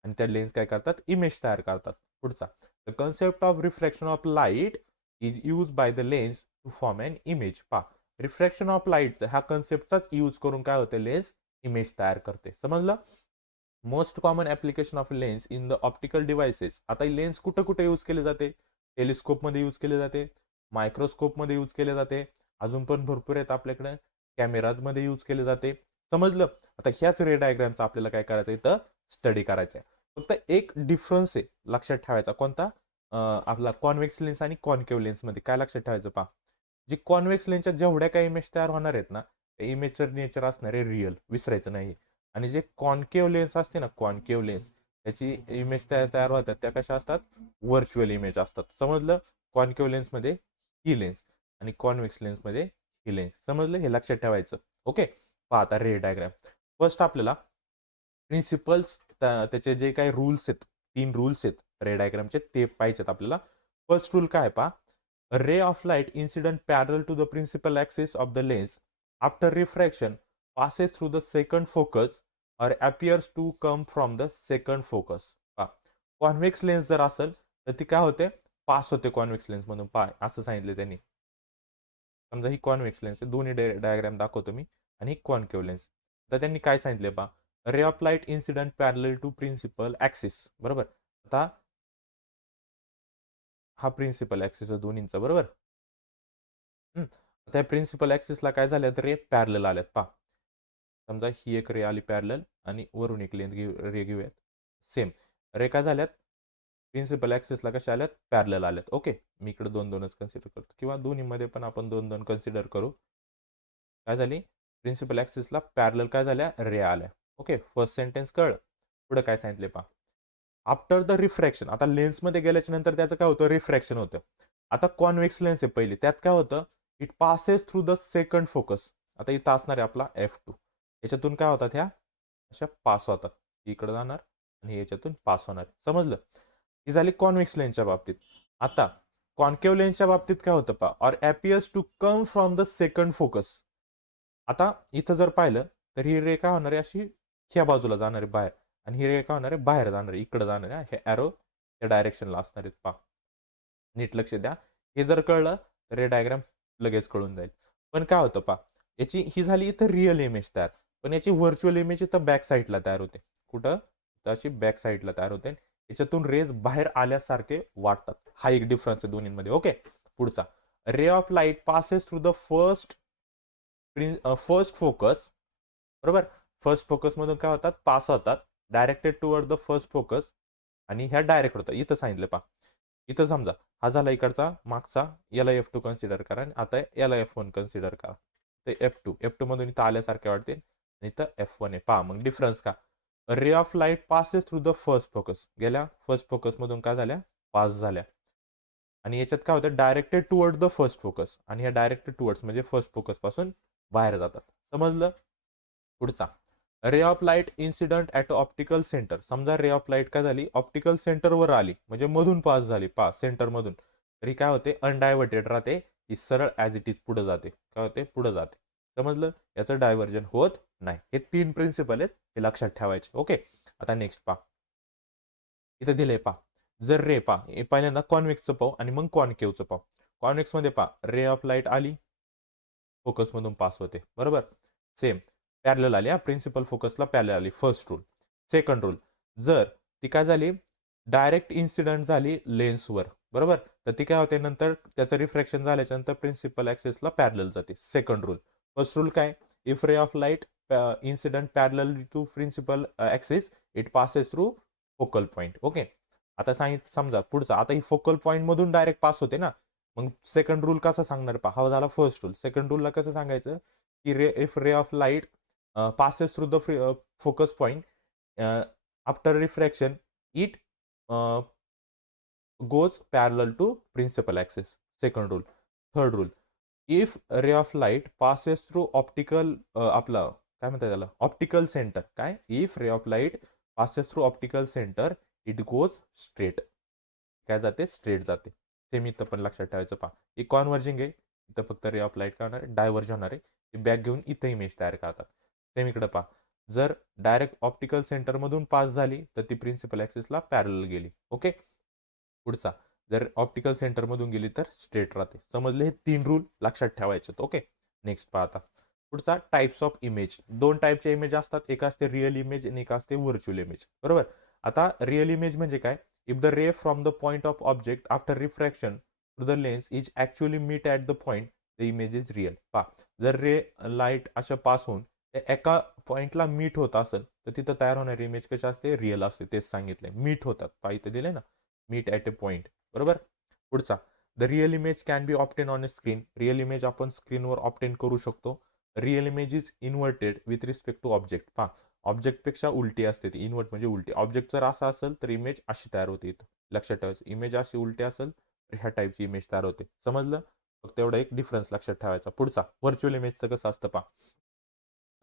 आणि त्या लेन्स काय करतात? इमेज तयार करतात. पुढचा the concept of refraction of light is use by the lens to form an image. पहा. रिफ्रॅक्शन ऑफ लाईट ह्या कन्सेप्टचाच यूज करून काय होते? लेन्स इमेज तयार करते. समजलं? Most common application of lens in the optical devices. आता लेन्स कुठे कुठे यूज केले जाते? टेलिस्कोपमध्ये यूज केले जाते, मायक्रोस्कोपमध्ये यूज केले जाते, अजून पण भरपूर आहेत आपल्याकडे, कॅमेराजमध्ये यूज केले जाते. समजलं? आता ह्याच रे डायग्रामचा आपल्याला काय करायचं इथं स्टडी करायचं आहे. फक्त एक डिफरन्स आहे लक्षात ठेवायचा. कोणता? आपला कॉन्व्हेक्स लेन्स आणि कॉन्केव्ह लेन्स मध्ये काय लक्षात ठेवायचं पहा. जी कॉन्व्हेक्स लेन्सच्या जेवढ्या काही इमेज तयार होणार आहेत ना त्या इमेजचं नेचर असणार आहे रिअल, विसरायचं नाही. आणि जे कॉन्केव्ह लेन्स असते ना, कॉन्केव्ह लेन्स त्याची इमेज तयार होतात त्या कशा असतात? व्हर्च्युअल इमेज असतात. समजलं? कॉन्केव्ह लेन्स मध्ये ही लेन्स आणि कॉन्व्हेक्स लेन्स मध्ये ही लेन्स. समजलं, हे लक्षात ठेवायचं. ओके, पहा आता रे डायग्राम. फर्स्ट आपल्याला प्रिन्सिपल्स, त्याचे जे काही रूल्स आहेत, 3 रूल्स आहेत रे डायग्रामचे, ते पाहिजेत आपल्याला. फर्स्ट रूल काय पहा, ray of light incident parallel to the principal axis of the lens after refraction passes through the second focus or appears to come from the second focus. पहा, convex lens जर असेल तर ती काय होते, pass होते कॉन्व्हेक्स लेन्स मधून. पहा असं सांगितले त्यांनी. समजा ही कॉन्व्हेक्स लेन्स आहे, दोन्ही डायग्राम दाखवतो मी, आणि ही कॉन्केव्ह लेन्स. तर त्यांनी काय सांगितले पहा, ray of light incident parallel to principal axis. बरोबर, आता हा प्रिन्सिपल ॲक्सिस आहे दोन्हींचा. बरोबर, त्या प्रिन्सिपल ॲक्सिसला काय झालं तर रे पॅरल आल्यात. पहा, समजा ही एक रे आली पॅरल आणि वरून एक रे घेऊयात. सेम रे काय झाल्यात, प्रिन्सिपल ॲक्सिसला कशा आल्यात, पॅरल आल्यात. ओके, मी इकडे 2-2च कन्सिडर करतो, किंवा दोन्हीमध्ये पण आपण 2-2 कन्सिडर करू. काय झाली, प्रिन्सिपल ॲक्सिसला पॅरल काय झाल्या, रे आल्या. ओके, फर्स्ट सेंटेन्स कळ. पुढे काय सांगितले पहा, आफ्टर द रिफ्रॅक्शन. आता लेन्समध्ये गेल्याच्या नंतर त्याचं काय होतं, रिफ्रॅक्शन होतं. आता कॉन्व्हेक्स लेन्स आहे पहिली, त्यात काय होतं, it passes through the second focus. आता इथं असणार आहे आपला F2. याच्यातून काय होतात, ह्या अशा पास होतात, इकडे जाणार आणि याच्यातून पास होणार. समजलं, ही झाली कॉन्व्हेक्स लेन्सच्या बाबतीत. आता कॉन्केव्ह लेन्सच्या बाबतीत काय होतं पहा, or appears to come from the second focus. आता इथं जर पाहिलं तर ही रे काय होणार आहे, अशी ह्या बाजूला जाणार आहे बाहेर, आणि ही रे काय होणार आहे, बाहेर जाणार आहे, इकडे जाणार आहे. हे ॲरो या डायरेक्शनला असणार आहेत. पहा, नीट लक्ष द्या. हे जर कळलं तर रे डायग्राम लगेच कळून जाईल. पण काय होतं पहा, याची ही झाली इथं रिअल इमेज तयार, पण याची व्हर्च्युअल इमेज इथं बॅक साईडला तयार होते. कुठं, तर अशी बॅक साईडला तयार होते. याच्यातून रेज बाहेर आल्यासारखे वाटतात. हा एक डिफरन्स आहे दोन्हीमध्ये. ओके, पुढचा, रे of light passes through the first focus. बरोबर, फर्स्ट फोकस मधून काय होतात, पास होतात, directed toward the first focus, आणि ह्या डायरेक्ट होतात. इथं सांगितलं पहा, इथं समजा हा झाला इकडचा मागचा, याला F2 कन्सिडर करा, आणि आता याला F1 कन्सिडर करा. ते F2 मधून इथं आल्यासारखे वाटते, आणि इथं F1 आहे. पहा मग डिफरन्स का, रे of light passes through the first focus, गेल्या फर्स्ट फोकस मधून काय झाल्या, पास झाल्या, आणि याच्यात काय होतं, directed toward the first focus, आणि ह्या डायरेक्टेड टुवर्ड्स म्हणजे फर्स्ट फोकस पासून बाहेर जातात. समजलं, पुढचा, रे of light incident at optical centre. समजा रे ऑफ लाईट काय झाली, ऑप्टिकल सेंटरवर आली, म्हणजे मधून पास झाली, सेंटर मधून, तरी काय होते, अनडायव्हर्टेड राहते, ही सरळ ॲज इट इज पुढे जाते. काय होते, पुढे जाते. समजलं, याचं डायव्हर्जन होत नाही. हे 3 प्रिन्सिपल आहेत, हे लक्षात ठेवायचे. ओके, आता नेक्स्ट पहा, इथं दिलंय पहा, जर रे पहा, हे पहिल्यांदा कॉन्व्हेक्सचं पाहू आणि मग कॉन्केव्हचं पाहू. कॉन्व्हेक्समध्ये पहा, रे ऑफ लाईट आली, फोकसमधून पास होते. बरोबर, सेम पॅरल आली, प्रिन्सिपल फोकसला पॅरल आली. First rule. सेकंड रूल, जर ती काय झाली, डायरेक्ट इन्सिडंट झाली लेन्सवर, बरोबर, तर ती काय होते, नंतर त्याचं रिफ्रॅक्शन झाल्याच्या नंतर प्रिन्सिपल ॲक्सिसला पॅरल जाते. Second rule. फर्स्ट रूल काय, if ray of light incident parallel to principal axis, it passes through focal point. Okay, आता समजा पुढचा, आता ही फोकल पॉईंट मधून डायरेक्ट पास होते ना, मग सेकंड रूल कसा सांगणार पहा, हा झाला फर्स्ट रूल. सेकंड रूलला कसं सांगायचं, की if ray of light passes through the focus point after refraction, it goes parallel to principal axis. Second rule. Third rule, if ray of light passes through आपलं काय म्हणतात त्याला, ऑप्टिकल सेंटर. काय, if ray of light passes through optical centre, it goes straight. काय जाते, straight जाते. ते मी इथं पण लक्षात ठेवायचं. पहा, ही कॉन्व्हर्जिंग आहे, इथं फक्त रे ऑफ लाईट काय होणार, डायव्हर्ज होणार आहे, बॅक घेऊन इथं इमेज तयार करतात. सेम इकडे पहा, जर डायरेक्ट ऑप्टिकल सेंटर मधून पास झाली तर ती प्रिन्सिपल ॲक्सिसला पॅरल गेली. ओके, पुढचा, जर ऑप्टिकल सेंटर मधून गेली तर स्ट्रेट राहते. समजले, हे 3 रूल लक्षात ठेवायचे. ओके, नेक्स्ट पहा आता, पुढचा, टाइप्स ऑफ इमेज. 2 टाईपचे इमेज असतात, एक असते रिअल इमेज आणि एक असते व्हर्च्युअल इमेज. बरोबर, आता रिअल इमेज म्हणजे काय, if the ray from the point of object after refraction to the lens is actually meet at the point, the image is real. पहा, जर रे लाईट अशा पास होऊन एका पॉइंटला मीट होत असेल तर तिथं तयार होणारी इमेज कशी असते, रिअल असते. तेच सांगितलंय, मीट होतात. पहा इथे दिले ना, मीट ॲट ए पॉइंट. बरोबर, पुढचा, the real image can be obtain on a screen. Real image आपण स्क्रीनवर ऑप्टेन करू शकतो. Real image is inverted with respect to object. पहा, ऑब्जेक्टपेक्षा उलटी असते ती, इन्व्हर्ट म्हणजे उलटी. ऑब्जेक्ट जर असा असेल तर इमेज अशी तयार होते. इथं लक्षात ठेवायचं, इमेज अशी उलटी असेल तर ह्या टाईपची इमेज तयार होते. समजलं, फक्त एवढा एक डिफरन्स लक्षात ठेवायचा. पुढचा व्हर्च्युअल इमेजचं कसं असतं पहा.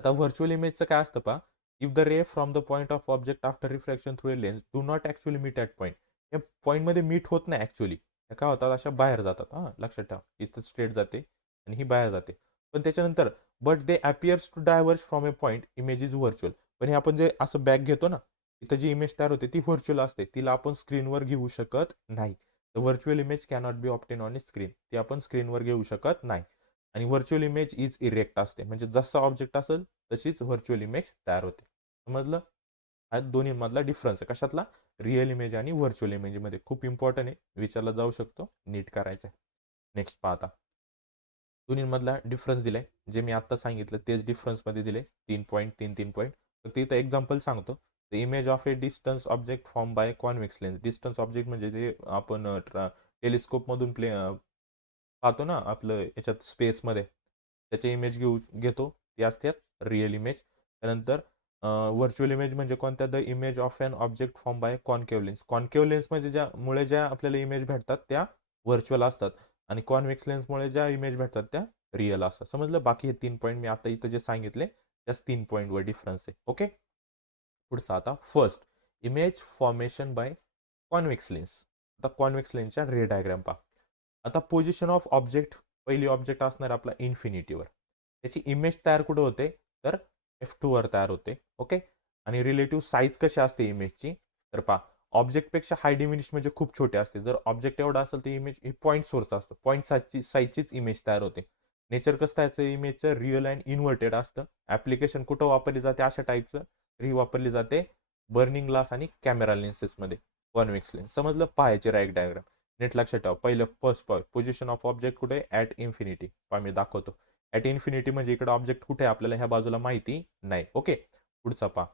आता व्हर्च्युअल इमेजचं काय असतं पहा. If the ray from the point of object after reflection through a lens do not actually meet at point. या पॉईंटमध्ये मीट होत नाही ॲक्च्युअली. त्या काय होतात, अशा बाहेर जातात. हां, लक्षात ठेवा. इथं स्ट्रेट जाते आणि ही बाहेर जाते. पण त्याच्यानंतर but they appears to diverge from a point, image is virtual. पण हे आपण जे असं बॅक घेतो ना, इथं जी इमेज तयार होते ती व्हर्च्युअल असते. तिला आपण स्क्रीनवर घेऊ शकत नाही. The virtual image cannot be obtain on a screen. ती आपण स्क्रीनवर घेऊ शकत नाही. आणि व्हर्च्युअल इमेज इज इरेक्ट असते. म्हणजे जसा ऑब्जेक्ट असेल तशीच व्हर्च्युअल इमेज तयार होते. समजलं? हा दोन्हीमधला डिफरन्स आहे. कशातला? रिअल इमेज आणि व्हर्च्युअल इमेजमध्ये. खूप इम्पॉर्टंट आहे, विचारला जाऊ शकतो, नीट करायचं आहे. नेक्स्ट पाहता, दोन्हीमधला डिफरन्स दिलाय, जे मी आत्ता सांगितलं तेच डिफरन्समध्ये दिले. 3 पॉईंट. फक्त इथं एक्झाम्पल सांगतो. The image of A distance object form bye convex lens. Distance object म्हणजे जे आपण टेलिस्कोपमधून पाहतो ना आपलं याच्यात स्पेसमध्ये, त्याचे इमेज घेतो, ते असतात रिअल इमेज. त्यानंतर व्हर्च्युअल इमेज म्हणजे कोणत्या? The image of an object form by concave lens. Concave lens म्हणजे ज्या आपल्याला इमेज भेटतात त्या व्हर्च्युअल असतात आणि कॉन्व्हेक्स लेन्समुळे ज्या इमेज भेटतात त्या रिअल असतात. समजलं? बाकी हे 3 पॉईंट मी आता इथं जे सांगितले त्याच 3 पॉईंटवर डिफरन्स आहे. ओके. पुढचा आता first, image formation by convex lens. आता कॉन्व्हेक्स लेन्सच्या रे डायग्राम पहा. आता पोझिशन ऑफ ऑब्जेक्ट, पहिली ऑब्जेक्ट असणार आपला इन्फिनिटीवर. त्याची इमेज तयार कुठं होते? तर F2 वर तयार होते. ओके. आणि रिलेटिव्ह साईज कशी असते इमेजची? तर पहा, ऑब्जेक्टपेक्षा हाय डिमिनिश म्हणजे खूप छोटे असते. जर ऑब्जेक्ट एवढा असेल तर इमेज ही पॉईंट सोर्स असतो. पॉईंट साईजचीच इमेज तयार होते. नेचर कसं त्याचं इमेजचं रिअल अँड इन्व्हर्टेड असतं. ॲप्लिकेशन कुठं वापरली जाते अशा टाईपचं? ही वापरली जाते बर्निंग ग्लास आणि कॅमेरा लेन्सेसमध्ये. Convex lens. समजलं? पाहायचे राईट डायग्राम. नीट लक्षात ठेवा. पहिलं first point, position of object कुठे? At infinity. पहा मी दाखवतो. ॲट इन्फिनिटी म्हणजे इकडे ऑब्जेक्ट कुठे आहे आपल्याला ह्या बाजूला माहिती नाही. ओके. पुढचा पहा,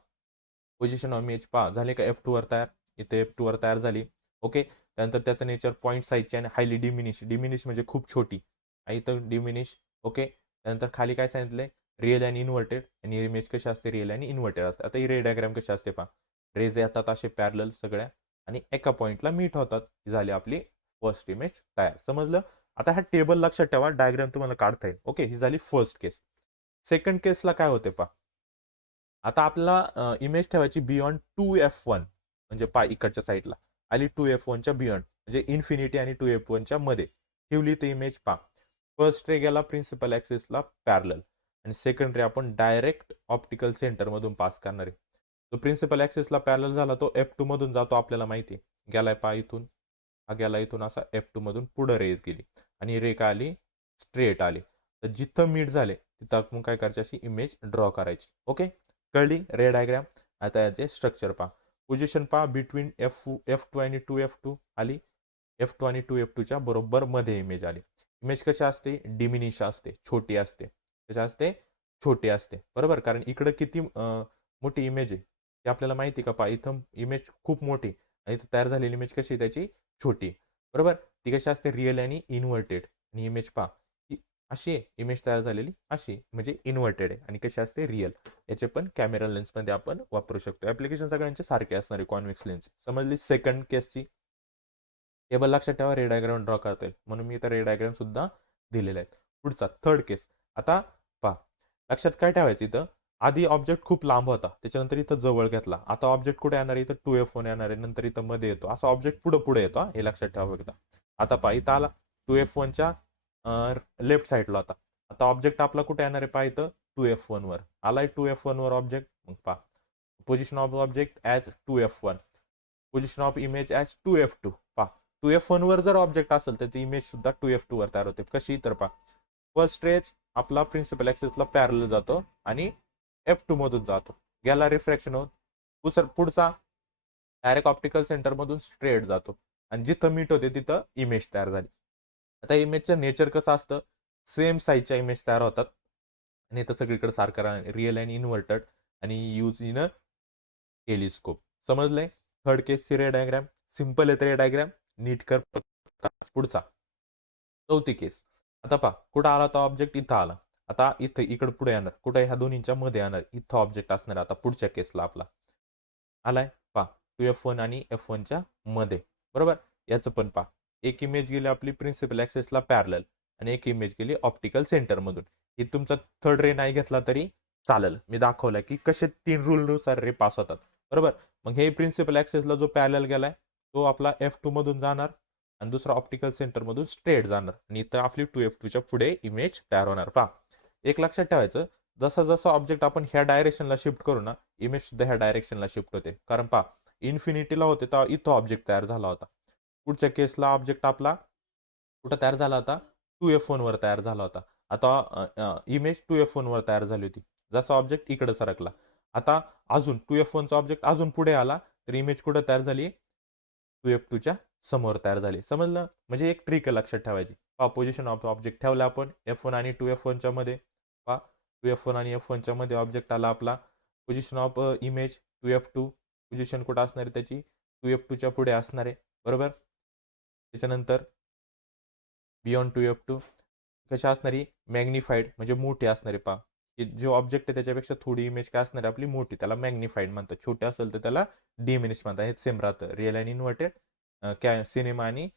पोझिशन ऑफ इमेज पहा, झाले का F2 वर तयार. इथे F2 वर तयार झाली. ओके. त्यानंतर त्याचं नेचर पॉईंट साईजचे आणि हायली डिमिनिश. डिमिनिश म्हणजे खूप छोटी. इथं डिमिनिश. ओके. त्यानंतर खाली काय सांगितलंय? Real and inverted. आणि इमेज कशी असते? रिअल आणि इन्व्हर्टेड असते. आता ही रे डायग्राम कशी असते पहा. रेज येतात असे पॅरलल सगळ्या आणि एका पॉईंटला मीट होतात. ही झाली आपली फर्स्ट इमेज तयार. समजलं? आता हा टेबल लक्षात ठेवा, डायग्राम तुम्हाला काढता येईल. ओके. ही झाली फर्स्ट केस. सेकंड केसला काय होते पहा. आता आपल्याला इमेज ठेवायची बियॉन्ड 2F1, म्हणजे पहा इकडच्या साईडला आली 2F1च्या बियॉन्ड, म्हणजे इन्फिनिटी आणि 2F1च्या मध्ये ठेवली ती इमेज पहा. फर्स्ट रे गेला प्रिन्सिपल ॲक्सिसला पॅरलल आणि सेकंड रे आपण डायरेक्ट ऑप्टिकल सेंटरमधून पास करणार आहे. तो प्रिन्सिपल ॲक्सिसला पॅरलल झाला, तो F2 मधून जातो, आपल्याला माहिती आहे. गेलाय पहा इथून, हा गेला इथून असा F2 मधून पुढं रेज गेली आणि रे काय आली? स्ट्रेट आली. तर जिथं मीट झाले तिथं आपण काय करायची? अशी इमेज ड्रॉ करायची. ओके. कळली रे डायग्राम? आता याचे स्ट्रक्चर पहा. पोझिशन पहा, बिटवीन F2 आणि 2F2 आली. F2 आणि 2F2च्या बरोबर मध्ये इमेज आली. इमेज कशी असते? डिमिनिश असते, छोटी असते. कशी असते? छोटी असते. बरोबर? कारण इकडं किती मोठी इमेज आहे ते आपल्याला माहिती का? पहा इथं इमेज खूप मोठी आणि इथं तयार झालेली इमेज कशी त्याची? छोटी. बरोबर? ती कशी असते? रिअल आणि इन्व्हर्टेड. आणि इमेज पहा, अशी आहे इमेज तयार झालेली, अशी म्हणजे इन्व्हर्टेड आहे आणि कशी असते? रिअल. याचे पण कॅमेरा लेन्समध्ये आपण वापरू शकतो. ॲप्लिकेशन सगळ्यांचे सारखे असणार आहे कॉन्व्हेक्स लेन्स. समजली? सेकंड केसची टेबल लक्षात ठेवा, रे डायग्राम ड्रॉ करता येईल म्हणून मी इथं रे डायग्राम सुद्धा दिलेले आहेत. पुढचा थर्ड केस. आता पहा, लक्षात काय ठेवायचं? इथं आधी ऑब्जेक्ट खूप लांब होता, त्याच्यानंतर इथं जवळ घेतला. आता ऑब्जेक्ट कुठे येणार आहे? इथं 2F1 येणार आहे, नंतर इथं मध्ये येतो. असा ऑब्जेक्ट पुढे पुढे येतो. हे लक्षात ठेवा एकदा. आता पहा, इथं आला 2F1च्या लेफ्ट साईडला होता. आता ऑब्जेक्ट आपला कुठे येणार आहे? पहा इथं 2F1 वर आलाय. 2F1 वर ऑब्जेक्ट. मग पहा, position of object as 2F1, position of image as 2F2. पहा, 2F1 वर जर ऑब्जेक्ट असेल तर ती इमेज सुद्धा 2F2 वर तयार होते. कशी? तर पहा, फर्स्ट रेज आपला प्रिन्सिपल ॲक्सिसला पॅरलल जातो आणि F2 मधून जातो, गेला रिफ्रॅक्शन होऊन. पुढचा डायरेक्ट ऑप्टिकल सेंटरमधून स्ट्रेट जातो आणि जिथं मीट होते तिथं इमेज तयार झाली. आता इमेजचं नेचर कसं असतं? सेम साईजच्या इमेज तयार होतात आणि इथं सगळीकडे सारखं रिअल अँड इन्व्हर्टेड आणि यूज इन अ टेलिस्कोप. समजलंय? थर्ड केसची रे डायग्राम सिंपल आहे. रे डायग्राम नीट कर. पुढचा चौथी केस. आता पहा, कुठं आला तो ऑब्जेक्ट? इथं आला. आता इथं इकडं पुढे येणार, कुठे? ह्या दोन्हीच्या मध्ये येणार, इथं ऑब्जेक्ट असणार. आता पुढच्या केसला आपला आलाय पहा 2F1 आणि F1च्या मध्ये. बरोबर? याचं पण पहा, एक इमेज गेली आपली प्रिन्सिपल ॲक्सिसला पॅरलल आणि एक इमेज गेली ऑप्टिकल सेंटरमधून. ही तुमचा थर्ड रे नाही घेतला तरी चालेल. मी दाखवलं की कसे 3 रूलनुसार रे पास होतात. बरोबर. मग हे प्रिन्सिपल ॲक्सेसला जो पॅरलल गेलाय तो आपला F2 मधून जाणार आणि दुसरा ऑप्टिकल सेंटरमधून स्ट्रेट जाणार आणि इथं आपली 2F2च्या पुढे इमेज तयार होणार. पहा, एक लक्षात ठेवायचं, जसं जसं ऑब्जेक्ट आपण ह्या डायरेक्शनला शिफ्ट करू ना, इमेज सुद्धा ह्या डायरेक्शनला शिफ्ट होते. कारण पहा, इन्फिनिटीला होते तेव्हा इथं ऑब्जेक्ट तयार झाला होता. पुढच्या केसला ऑब्जेक्ट आपला कुठं तयार झाला होता? 2F1 वर तयार झाला होता. आता इमेज 2F1 वर तयार झाली होती. जसा ऑब्जेक्ट इकडे सरकला. आता अजून 2F1चा ऑब्जेक्ट अजून पुढे आला, तर इमेज कुठं तयार झाली? 2F2च्या समोर तयार झाली. समजलं? म्हणजे एक ट्रिक लक्षात ठेवायची. पहा, पोझिशन ऑफ ऑब्जेक्ट ठेवला आपण F1 आणि 2F1च्या मध्ये. पहा, 2F1 आणि F1च्या मध्ये ऑब्जेक्ट आला आपला. Position of image 2F2. Position कुठं असणार आहे त्याची? 2F2च्या पुढे असणार आहे. बरोबर? त्याच्यानंतर बियॉन्ड 2F2 कशा असणारी? मॅग्निफाईड म्हणजे मोठी असणारी. पहा, की जो ऑब्जेक्ट आहे त्याच्यापेक्षा थोडी इमेज काय असणार आहे आपली? मोठी. त्याला मॅग्निफाईड म्हणतात. छोटे असेल तर त्याला डिमिनिश म्हणतात. हे सेम राहतं. रिअल आणि इन्व्हर्टेड सिनेमा आणि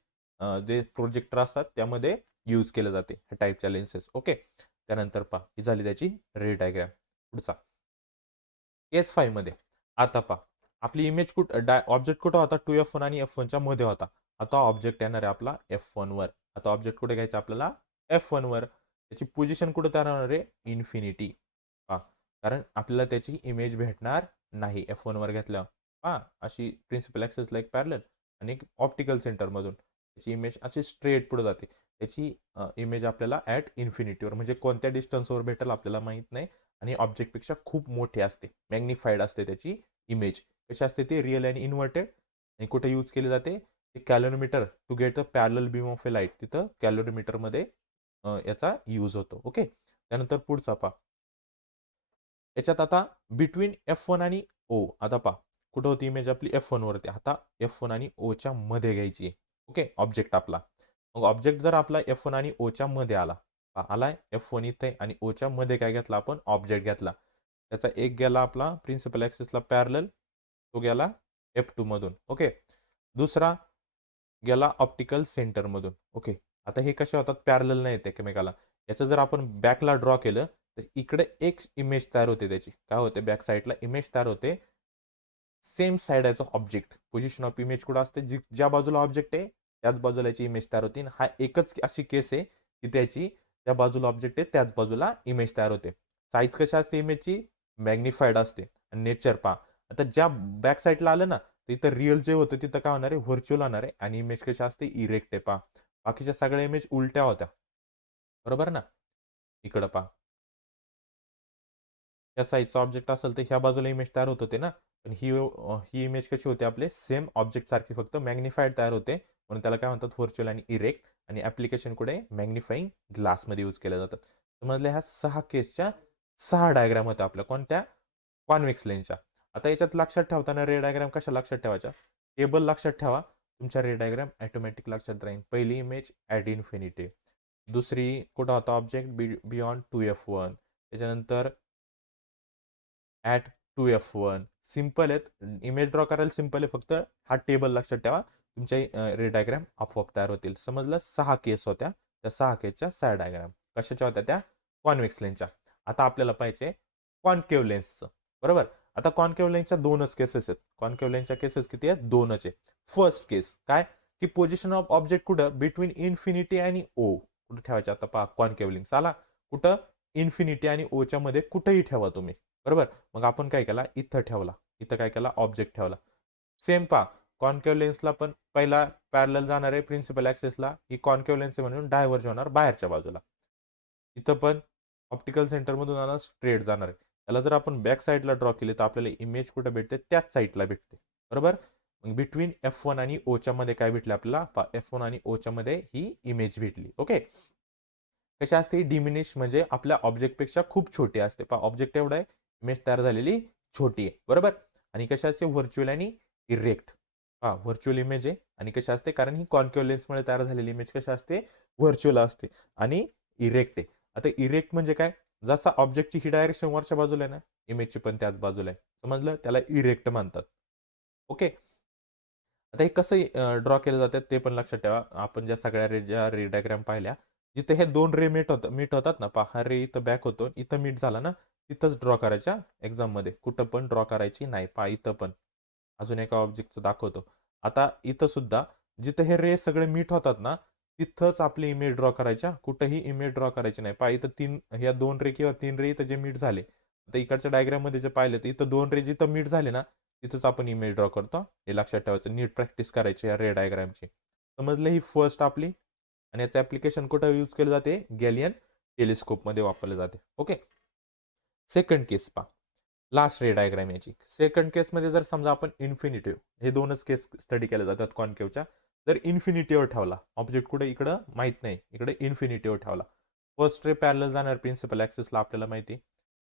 जे प्रोजेक्टर असतात त्यामध्ये यूज केलं जाते ह्या टाईपच्या लेन्सेस. ओके. त्यानंतर पहा, ही झाली त्याची रे डायग्राम. पुढचा केस 5 मध्ये आता पहा, आपली इमेज ऑब्जेक्ट कुठं होता? 2F1 आणि F1च्या मध्ये होता. आता ऑब्जेक्ट येणार आहे आपला F1 वर. आता ऑब्जेक्ट कुठे घ्यायचा आपल्याला? F1 वर. त्याची पोझिशन कुठं तयार होणार आहे? इन्फिनिटी. पहा, कारण आपल्याला त्याची इमेज भेटणार नाही F1 वर घेतल्यावर. पहा, अशी प्रिन्सिपल ॲक्सेसला एक पॅरलल आणि एक ऑप्टिकल सेंटरमधून त्याची इमेज अशी स्ट्रेट पुढे जाते. त्याची इमेज आपल्याला ॲट इन्फिनिटीवर म्हणजे कोणत्या डिस्टन्सवर भेटेल आपल्याला माहीत नाही आणि ऑब्जेक्टपेक्षा खूप मोठी असते. मॅग्निफाईड असते त्याची इमेज. कशी असते ती? रिअल आणि इन्व्हर्टेड. आणि कुठे यूज केली जाते? ते calorimeter to get a parallel beam of a light. तिथं कॅलोरीमीटरमध्ये याचा यूज होतो. ओके. त्यानंतर पुढचा पहा, याच्यात आता बिटवीन F1 आणि O. आता पहा, कुठं होती इमेज आपली? F1 वरती. आता F1 आणि Oच्या मध्ये घ्यायची. ओके. ऑब्जेक्ट आपला. मग ऑब्जेक्ट जर आपला F1 आणि Oच्या मध्ये आला. आलाय F1 इथे आणि Oच्या मध्ये काय घेतला आपण? ऑब्जेक्ट घेतला. त्याचा एक गेला आपला प्रिन्सिपल ॲक्सेसला पॅरलल. तो गेला F2 मधून. ओके. दुसरा गेला ऑप्टिकल सेंटरमधून. ओके. आता हे कसे होतात? पॅरलल नाही येते एकमेकाला. याचं जर आपण बॅकला ड्रॉ केलं तर इकडे एक इमेज तयार होते त्याची. काय होते? बॅक साईडला इमेज तयार होते. Same side as object. Position of image कुठं असते? ज्या बाजूला ऑब्जेक्ट आहे त्याच बाजूला याची इमेज तयार होती. हा एकच अशी केस आहे की त्याची त्या बाजूला ऑब्जेक्ट आहे त्याच बाजूला इमेज तयार होते. साईज कशी असते इमेजची? मॅग्निफाईड असते. आणि नेचर पहा, आता ज्या बॅक साईडला आलं ना, तर इथं रिअल जे होतं तिथं काय होणार आहे? व्हर्च्युअल होणार आहे आणि इमेज कशी असते? इरेक्ट आहे. पहा, बाकीच्या सगळ्या इमेज उलट्या होत्या. बरोबर ना? इकडं पहा, या साईजचा ऑब्जेक्ट असेल तर ह्या बाजूला इमेज तयार होत होते ना. पण ही इमेज कशी होते? आपले सेम ऑब्जेक्ट सारखी फक्त मॅग्निफाईड तयार होते. म्हणून त्याला काय म्हणतात? व्हर्च्युअल आणि इरेक्ट. आणि ॲप्लिकेशन कुठे? मॅग्निफाईंग ग्लासमध्ये यूज केल्या जातात. समजल्या? ह्या 6 केसच्या 6 डायग्राम होत्या आपल्या. कोणत्या? कॉन्व्हेक्स लेन्सच्या. आता याच्यात लक्षात ठेवताना रे डायग्राम कशा लक्षात ठेवायच्या? टेबल लक्षात ठेवा. तुमच्या रे डायग्राम ऑटोमॅटिक लक्षात राहील. पहिली इमेज ॲट इन्फिनिटी. दुसरी कुठं होता ऑब्जेक्ट? Beyond 2F1. त्याच्यानंतर ॲट 2F1. सिंपल आहेत. इमेज ड्रॉ करायला सिंपल आहे. फक्त हा टेबल लक्षात ठेवा. तुमच्या रे डायग्राम आपोआप तयार होतील. समजलं? 6 केस होत्या. त्या 6 केसच्या 6 डायग्राम कशाच्या होत्या? त्या कॉन्व्हेक्स लेन्सच्या. आता आपल्याला पाहिजे कॉन्केव्ह लेन्सचं. बरोबर. आता कॉन्केव्ह लेन्सच्या 2च केसेस आहेत. कॉन्केव्ह लेन्सच्या केसेस किती आहेत? 2च आहे. फर्स्ट केस काय? की पोझिशन ऑफ ऑब्जेक्ट कुठं? बिटवीन इन्फिनिटी आणि O. कुठं ठेवायचे? आता पहा, कॉन्केव्ह लेन्स आला कुठं? इन्फिनिटी आणि Oच्या मध्ये कुठेही ठेवा तुम्ही. बरोबर. मग आपण काय केला? इथं ठेवला. इथं काय केला? ऑब्जेक्ट ठेवला. सेम पहा, कॉन्केव्ह लेन्सला पण पहिला पॅरलल जाणार आहे प्रिन्सिपल ॲक्सेसला. ही कॉन्केव्ह लेन्स म्हणून डायव्हर्ज होणार बाहेरच्या बाजूला. इथं पण ऑप्टिकल सेंटरमधून जाणार, स्ट्रेट जाणार आहे. त्याला जर आपण बॅक साईडला ड्रॉ केली तर आपल्याला इमेज कुठं भेटते? त्याच साईडला भेटते. बरोबर. मग बिटवीन F1 आणि Oच्या मध्ये काय भेटले आपल्याला? F1 आणि Oच्या मध्ये ही इमेज भेटली. ओके. कशी असते? डिमिनिश म्हणजे आपल्या ऑब्जेक्टपेक्षा खूप छोटी असते. पहा, ऑब्जेक्ट एवढा आहे, इमेज तयार झालेली छोटी आहे. बरोबर. आणि कशी असते? व्हर्च्युअल आणि इरेक्ट. हा, व्हर्च्युअल इमेज आहे. आणि कशी असते? कारण ही कॉन्केव्ह लेन्समुळे तयार झालेली इमेज कशी असते? व्हर्च्युअल असते आणि इरेक्ट आहे. आता इरेक्ट म्हणजे काय? जसा ऑब्जेक्टची ही डायरेक्शन वरच्या बाजूला आहे ना, इमेजची पण त्याच बाजूला आहे. समजलं? त्याला इरेक्ट म्हणतात. ओके. आता हे कसं ड्रॉ केलं जातं ते पण लक्षात ठेवा. आपण ज्या सगळ्या रे डायग्राम पाहिल्या जिथे हे दोन रे मीट होतात ना, हा रे इथं बॅक होतो, इथं मीट झाला ना, तिथंच ड्रॉ करायच्या एक्झाममध्ये, कुठं पण ड्रॉ करायची नाही. इथं पण अजून एका ऑब्जेक्टचं दाखवतो. आता इथं सुद्धा जिथं हे रे सगळे मीट होतात ना, तिथंच आपली इमेज ड्रॉ करायच्या, कुठंही इमेज ड्रॉ करायची नाही. इथं ह्या 2 रे किंवा 3 रे इथं जे मीट झाले, आता इकडच्या डायग्राममध्ये जे पाहिलं तर इथं 2 रे जिथं मीट झाले ना, तिथंच आपण इमेज ड्रॉ करतो. हे लक्षात ठेवायचं. नीट प्रॅक्टिस करायची या रे डायग्रामची. समजलं, ही फर्स्ट आपली. आणि याचं ऍप्लिकेशन कुठं यूज केलं जाते? गॅलियन टेलिस्कोपमध्ये वापरले जाते. ओके. सेकंड केस पहा. लास्ट रे डायग्राम याची. सेकंड केसमध्ये जर समजा आपण इन्फिनिटिव्ह, हे दोनच केस स्टडी केले जातात कॉन्केवच्या. जर इन्फिनिटिव्ह ठेवला ऑब्जेक्ट, कुठे इकडं माहित नाही, इकडे इन्फिनिटिव्ह ठेवला. फर्स्ट रे पॅरल जाणार प्रिन्सिपल ऍक्सिसला, आपल्याला माहिती.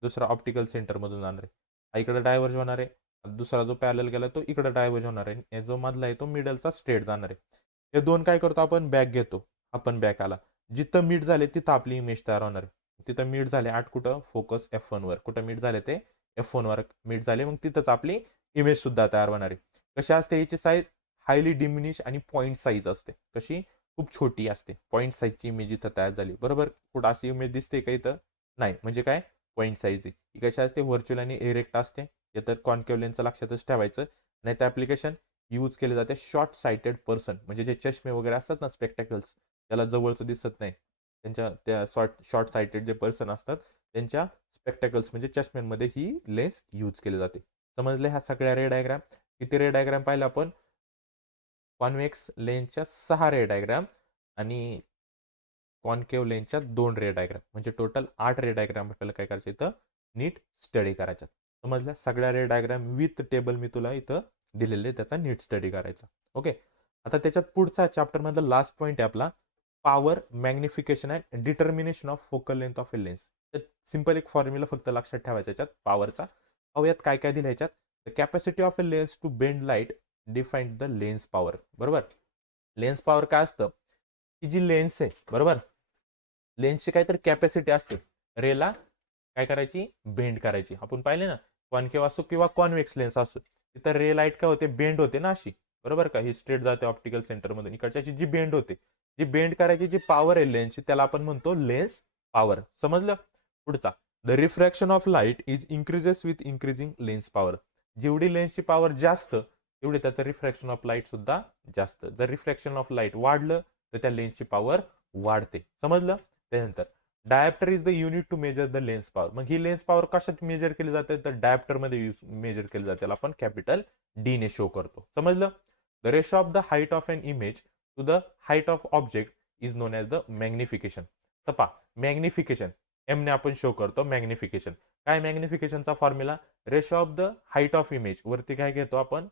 दुसरा ऑप्टिकल सेंटरमधून जाणार आहे. हा इकडे डायव्हर्ज होणार आहे. दुसरा जो पॅरल गेला तो इकडे डायव्हर्ज होणार आहे. जो मधला आहे तो मिडलचा स्ट्रेट जाणार आहे. हे दोन काय करतो आपण? बॅक घेतो. आपण बॅक आला, जिथं मीट झाले तिथं आपली इमेज तयार होणार आहे. तिथं मीट झाले आठ, कुठं? फोकस F1 वर. कुठं मीट झाले? ते F1 वर मीट झाले. मग तिथंच आपली इमेज सुद्धा तयार होणार आहे. कशी असते याची साईज? हायली डिमिनिश आणि पॉईंट साईज असते. कशी? खूप छोटी असते. पॉईंट साईजची इमेज इथं तयार झाली. बरोबर. कुठं अशी इमेज दिसते का इथं? नाही. म्हणजे काय? Point size. ही कशी असते? व्हर्च्युअल आणि इरेक्ट असते. हे तर कॉन्केव्ह लेन्सचं लक्षातच ठेवायचं. आणि याचं ऍप्लिकेशन यूज केले जाते शॉर्ट साइटेड पर्सन, म्हणजे जे चष्मे वगैरे असतात ना, स्पेक्टॅकल्स, त्याला जवळचं दिसत नाही, त्यांच्या त्या शॉर्ट साइटेड जे पर्सन असतात त्यांच्या स्पेक्टॅकल्स म्हणजे चष्म्यांमध्ये ही लेन्स यूज केली जाते. समजले ह्या सगळ्या रे डायग्राम. किती रे डायग्राम पाहिलं आपण? कॉन्व्हेक्स लेन्सच्या 6 रे डायग्राम आणि कॉन्केव्ह लेन्सच्या 2 रे डायग्राम, म्हणजे टोटल 8 रे डायग्राम आपल्याला काय करायचं इथं नीट स्टडी करायच्यात. समजल्या? सगळ्या रे डायग्राम विथ टेबल मी तुला इथं दिलेले, त्याचा नीट स्टडी करायचा. ओके. आता त्याच्यात पुढचा चॅप्टर मधला लास्ट पॉईंट आहे आपला, power, magnification and determination of focal length of a lens. तर सिंपल एक फॉर्म्युला फक्त लक्षात ठेवायचा याच्यात पॉवरचा. पाहूयात काय काय दिलं याच्यात. The capacity of a lens to bend light define the lens power. बरोबर. लेन्स पॉवर काय असतं? ही जी लेन्स आहे, बरोबर, लेन्सची काहीतरी कॅपॅसिटी असते रेला काय करायची? बेंड करायची. आपण पाहिले ना, कॉन्केव्ह असो किंवा कॉन्व्हेक्स लेन्स असो, तिथं रे लाईट काय होते? बेंड होते ना अशी. बरोबर का? ही स्ट्रेट जाते ऑप्टिकल सेंटरमधून. इकडच्याची जी बेंड होते, जी बेंड करायची जी पॉवर आहे लेन्सची, त्याला आपण म्हणतो लेन्स पॉवर. समजलं? पुढचा, the refraction of light is increases with increasing lens power. जेवढी लेन्सची पॉवर जास्त, तेवढे त्याचं रिफ्रॅक्शन ऑफ लाईट सुद्धा जास्त. जर रिफ्रॅक्शन ऑफ लाईट वाढलं तर त्या लेन्सची पॉवर वाढते. समजलं? त्यानंतर, dioptre is the unit to measure the lens power. मग ही लेन्स पॉवर कशात मेजर केली जाते? तर डायप्टर मध्ये मेजर केली जाते. त्याला आपण कॅपिटल डी ने शो करतो. समजलं? The ratio of the height of an image to the height of object is known as the magnification. तर पहा, मॅग्निफिकेशन एम ने आपण शो करतो. मॅग्निफिकेशन काय? मॅग्निफिकेशनचा formula ratio of the height of image, वरती काय घेतो आपण?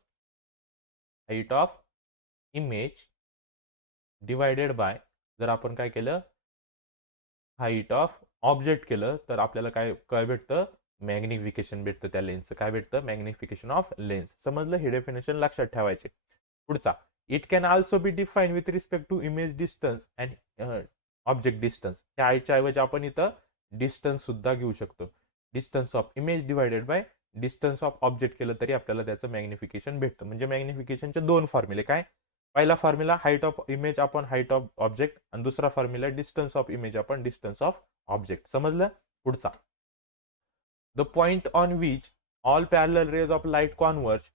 Height of image divided by, जर आपण काय केलं? हाईट ऑफ ऑब्जेक्ट केलं तर आपल्याला काय काय भेटतं? मॅग्निफिकेशन भेटतं त्या लेन्सचं. काय भेटतं? Magnification of lens. समजलं? हे डेफिनेशन लक्षात ठेवायचे. पुढचा, it can also be define with respect to image distance and object distance. त्या आयच्या ऐवजी आपण इथं डिस्टन्स सुद्धा घेऊ शकतो. Distance of image divided by distance of object केलं तरी आपल्याला त्याचं मॅग्निफिकेशन भेटतं. म्हणजे मॅग्निफिकेशनचे दोन फॉर्म्युले काय? पहिला फॉर्म्युला हाईट ऑफ इमेज आपण हाईट ऑफ ऑब्जेक्ट, आणि दुसरा फॉर्म्युला डिस्टन्स ऑफ इमेज आपण डिस्टन्स ऑफ ऑब्जेक्ट. समजलं? पुढचा, the point on which all parallel rays of light converge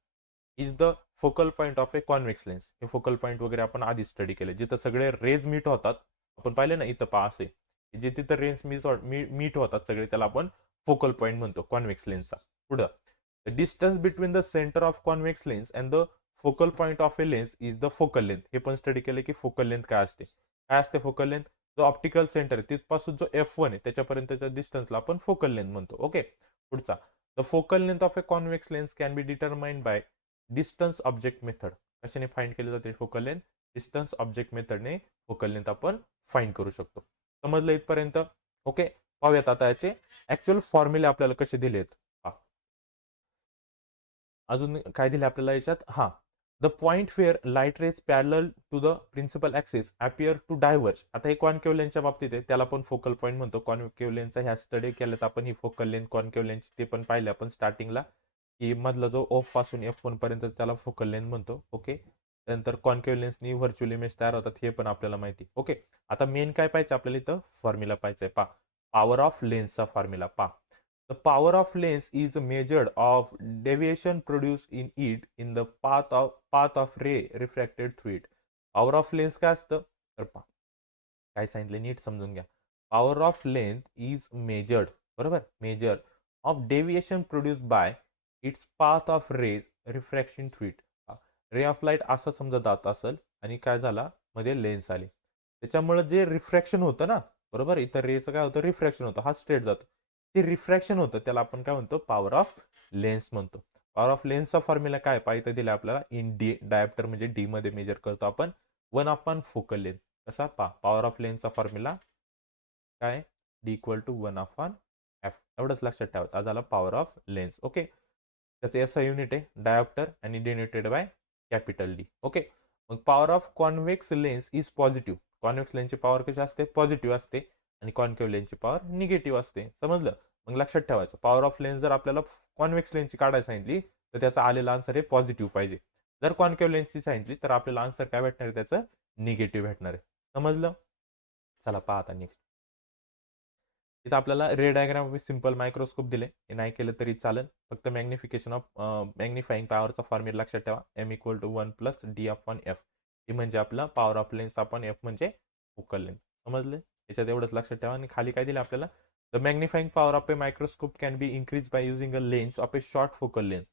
is the focal point of a convex lens. हे focal point वगैरे आपण आधी स्टडी केले, जिथं सगळे रेज मीट होतात. आपण पाहिले ना इथं पहा असे, जे तिथं रेज मीट होतात सगळे, त्याला आपण फोकल पॉईंट म्हणतो कॉन्व्हेक्स लेन्सचा. पुढं, the distance between the centre of convex lens and the focal point of a lens is the focal length. हे पण स्टडी केले की फोकल लेंथ काय असते. काय असते फोकल लेंथ? जो ऑप्टिकल सेंटर आहे तिथपासून जो F1 आहे त्याच्यापर्यंतच्या डिस्टन्सला आपण फोकल लेंथ म्हणतो. ओके. पुढचा, the focal length of a convex lens can be determined by distance object method. कशाने फाइंड केले जाते फोकल लेंथ? डिस्टन्स ऑब्जेक्ट मेथडने फोकल लेंथ आपण फाइंड करू शकतो. समजलं इथपर्यंत? ओके. पाहूयात आता याचे ऍक्च्युअल फॉर्म्युले आपल्याला कसे दिलेत. अजून काय दिले आपल्याला याच्यात? हा, the point where light rays parallel to the principal axis appear to diverge. आता हे कॉन्केव्ह लेन्सच्या बाबतीत आहे, त्याला आपण फोकल पॉईंट म्हणतो. कॉन्केव्ह लेन्सचा ह्या स्टडी केल्यात आपण. ही फोकल लेंथ कॉन्केव्ह लेन्स ते पण पाहिले आपण स्टार्टिंगला, की मधला जो ऑफ पासून F1 पर्यंत त्याला फोकल लेंथ म्हणतो. ओके. त्यानंतर कॉन्केव्ह लेन्सनी व्हर्च्युअल इमेज तयार होतात हे पण आपल्याला माहिती. ओके, आता मेन काय पाहिजे आपल्याला इथं फॉर्म्युला पाहिजे. पॉवर ऑफ लेन्सचा formula the power of lens is measured of deviation produce in it in the path of ray refracted through it. Power of lens काय असतं तर काय सांगितलं नीट समजून घ्या. Power of length is measured, बरोबर, measure of deviation produce by its path of rays refraction through it. Ray of light असं समजा जात असेल आणि काय झाला मध्ये लेन्स आली, त्याच्यामुळे जे रिफ्रॅक्शन होतं ना, बरोबर, इथं रेचं काय होतं रिफ्रॅक्शन होतं, हा स्ट्रेट जातो, ते रिफ्रॅक्शन होतं त्याला आपण काय म्हणतो पॉवर ऑफ लेन्स म्हणतो. पॉवर ऑफ लेन्सचा फॉर्म्युला काय पाहिजे दिला आपल्याला इन डी डायप्टर म्हणजे डी मध्ये मेजर करतो आपण 1/4 फोकल लेंथ. कसा पॉवर ऑफ लेन्सचा फॉर्म्युला काय डी इक्वल टू 1/f एवढंच लक्षात ठेवायचं. हा झाला पॉवर ऑफ लेन्स. ओके, त्याचं एसआय युनिट आहे डायोप्टर आणि denoted by capital D. Okay, मग power of convex lens is positive. Convex लेन्सची पॉवर कशी असते पॉझिटिव्ह असते आणि कॉन्केव्ह लेन्सची पॉवर निगेटिव्ह असते. समजलं. मग लक्षात ठेवायचं पॉवर ऑफ लेन्स जर आपल्याला कॉन्व्हेक्स लेन्सची काढायला सांगितली तर त्याचा आलेला आन्सर हे पॉझिटिव्ह पाहिजे. जर कॉन्केव्ह लेन्सची सांगितली तर आपल्याला आन्सर काय भेटणार आहे त्याचं निगेटिव्ह भेटणार आहे. समजलं. चला पहा आता नेक्स्ट. इथं आपल्याला ray diagram with simple microscope दिले, हे नाही केलं तरी चालेल. फक्त मॅग्निफिकेशन ऑफ मॅग्निफाईंग पॉवरचा फॉर्म्युला लक्षात ठेवा M equal to 1 plus D upon F. हे म्हणजे आपला power of lens upon F म्हणजे फोकल लेंथ. समजले. याच्यात एवढंच लक्षात ठेवा. आणि खाली काय दिलं आपल्याला the magnifying power of A microscope can be increase by using a lens of A short focal length.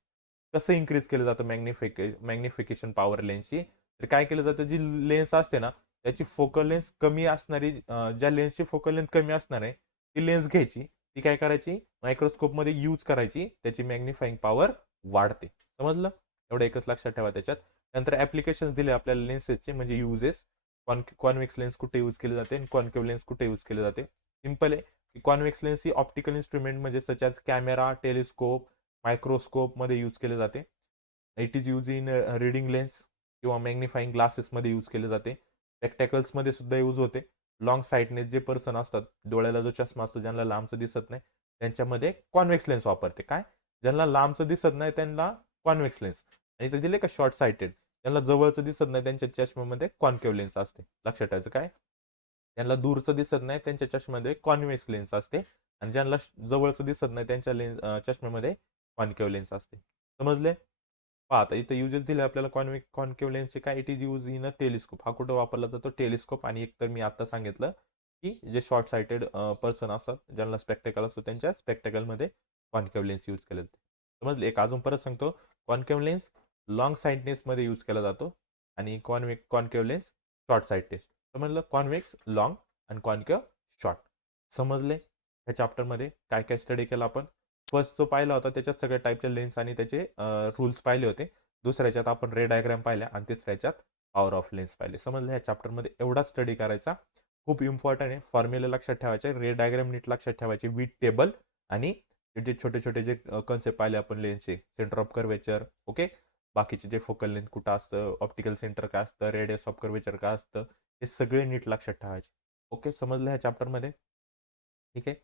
कसं इन्क्रीज केलं जातं मॅग्निफिकेशन पॉवर लेन्सची, तर काय केलं जातं जी लेन्स असते ना त्याची फोकल लेन्स कमी असणारी, ज्या लेन्सची फोकल लेंथ कमी असणार आहे ती लेन्स घ्यायची, ती काय करायची मायक्रोस्कोपमध्ये यूज करायची, त्याची मॅग्निफाईंग पॉवर वाढते. समजलं. एवढं एकच लक्षात ठेवा त्याच्यात. नंतर ऍप्लिकेशन्स दिले आपल्याला लेन्सेसचे म्हणजे युजेस. कॉन्व्हेक्स लेन्स कुठे यूज केले जाते आणि कॉन्केव्ह लेन्स कुठे यूज केले जाते. सिंपल आहे की कॉन्व्हेक्स लेन्स ही ऑप्टिकल इन्स्ट्रुमेंट म्हणजे such as camera, telescope, microscope मध्ये यूज केले जाते. It is use in reading lens किंवा मॅग्निफाईंग ग्लासेसमध्ये यूज केले जाते. स्पेक्टॅकल्समध्ये सुद्धा यूज होते. लॉंग साईटनेस जे पर्सन असतात, डोळ्याला जो चष्मा असतो ज्यांना लांबचं दिसत नाही त्यांच्यामध्ये कॉन्व्हेक्स लेन्स वापरते. काय ज्यांना लांबचं दिसत नाही त्यांना कॉन्व्हेक्स लेन्स, आणि ते दिले का शॉर्ट साइटेड ज्यांना जवळचं दिसत नाही त्यांच्या चष्म्यामध्ये कॉन्केव्ह लेन्स असते. लक्षात ठेवायचं काय ज्यांना दूरचं दिसत नाही त्यांच्या चष्म्यामध्ये कॉन्व्हेक्स लेन्स असते आणि ज्यांना जवळचं दिसत नाही त्यांच्या चष्म्यामध्ये कॉन्केव्ह लेन्स असते. समजले. आता इथं युजेस दिले आपल्याला कॉन्केव्ह लेन्सचे काय it is use in a telescope. हा कुठं वापरला जातो टेलिस्कोप. आणि एक तर मी आता सांगितलं की जे शॉर्ट साइटेड पर्सन असतात ज्यांना स्पेक्टेकल असतो त्यांच्या स्पेक्टेकलमध्ये कॉन्केव्ह लेन्स यूज केले जाते. समजले. एक अजून परत सांगतो कॉन्केव्ह लेन्स लॉंग साइटनेसमध्ये यूज केला जातो आणि कॉन्केव्ह लेन्स शॉर्ट साइटनेस. समजलं. कॉन्व्हेक्स लॉंग आणि कॉन्केव्ह शॉर्ट. समजले. ह्या चॅप्टरमध्ये काय काय स्टडी केला आपण. फर्स्ट जो पाहिला होता त्याच्यात सगळ्या टाईपच्या लेन्स आणि त्याचे रूल्स पाहिले होते. दुसऱ्याच्यात आपण रे डायग्राम पाहिल्या आणि तिसऱ्याच्यात पॉवर ऑफ लेन्स पाहिले. समजलं. ह्या चॅप्टरमध्ये एवढा स्टडी करायचा. खूप इम्पॉर्टंट आहे. फॉर्म्युला लक्षात ठेवायचे, रे डायग्राम नीट लक्षात ठेवायचे, विथ टेबल आणि जे छोटे छोटे जे कन्सेप्ट पाहिले आपण लेन्सचे, सेंटर ऑफ कर्वेचर, ओके, बाकीचे जे फोकल लेंथ कुठं असतं, ऑप्टिकल सेंटर काय असतं, रेडियस ऑफ कर्वेचर काय असतं, हे सगळे नीट लक्षात ठेवायचे. ओके, समजलं ह्या चॅप्टरमध्ये. ठीक आहे.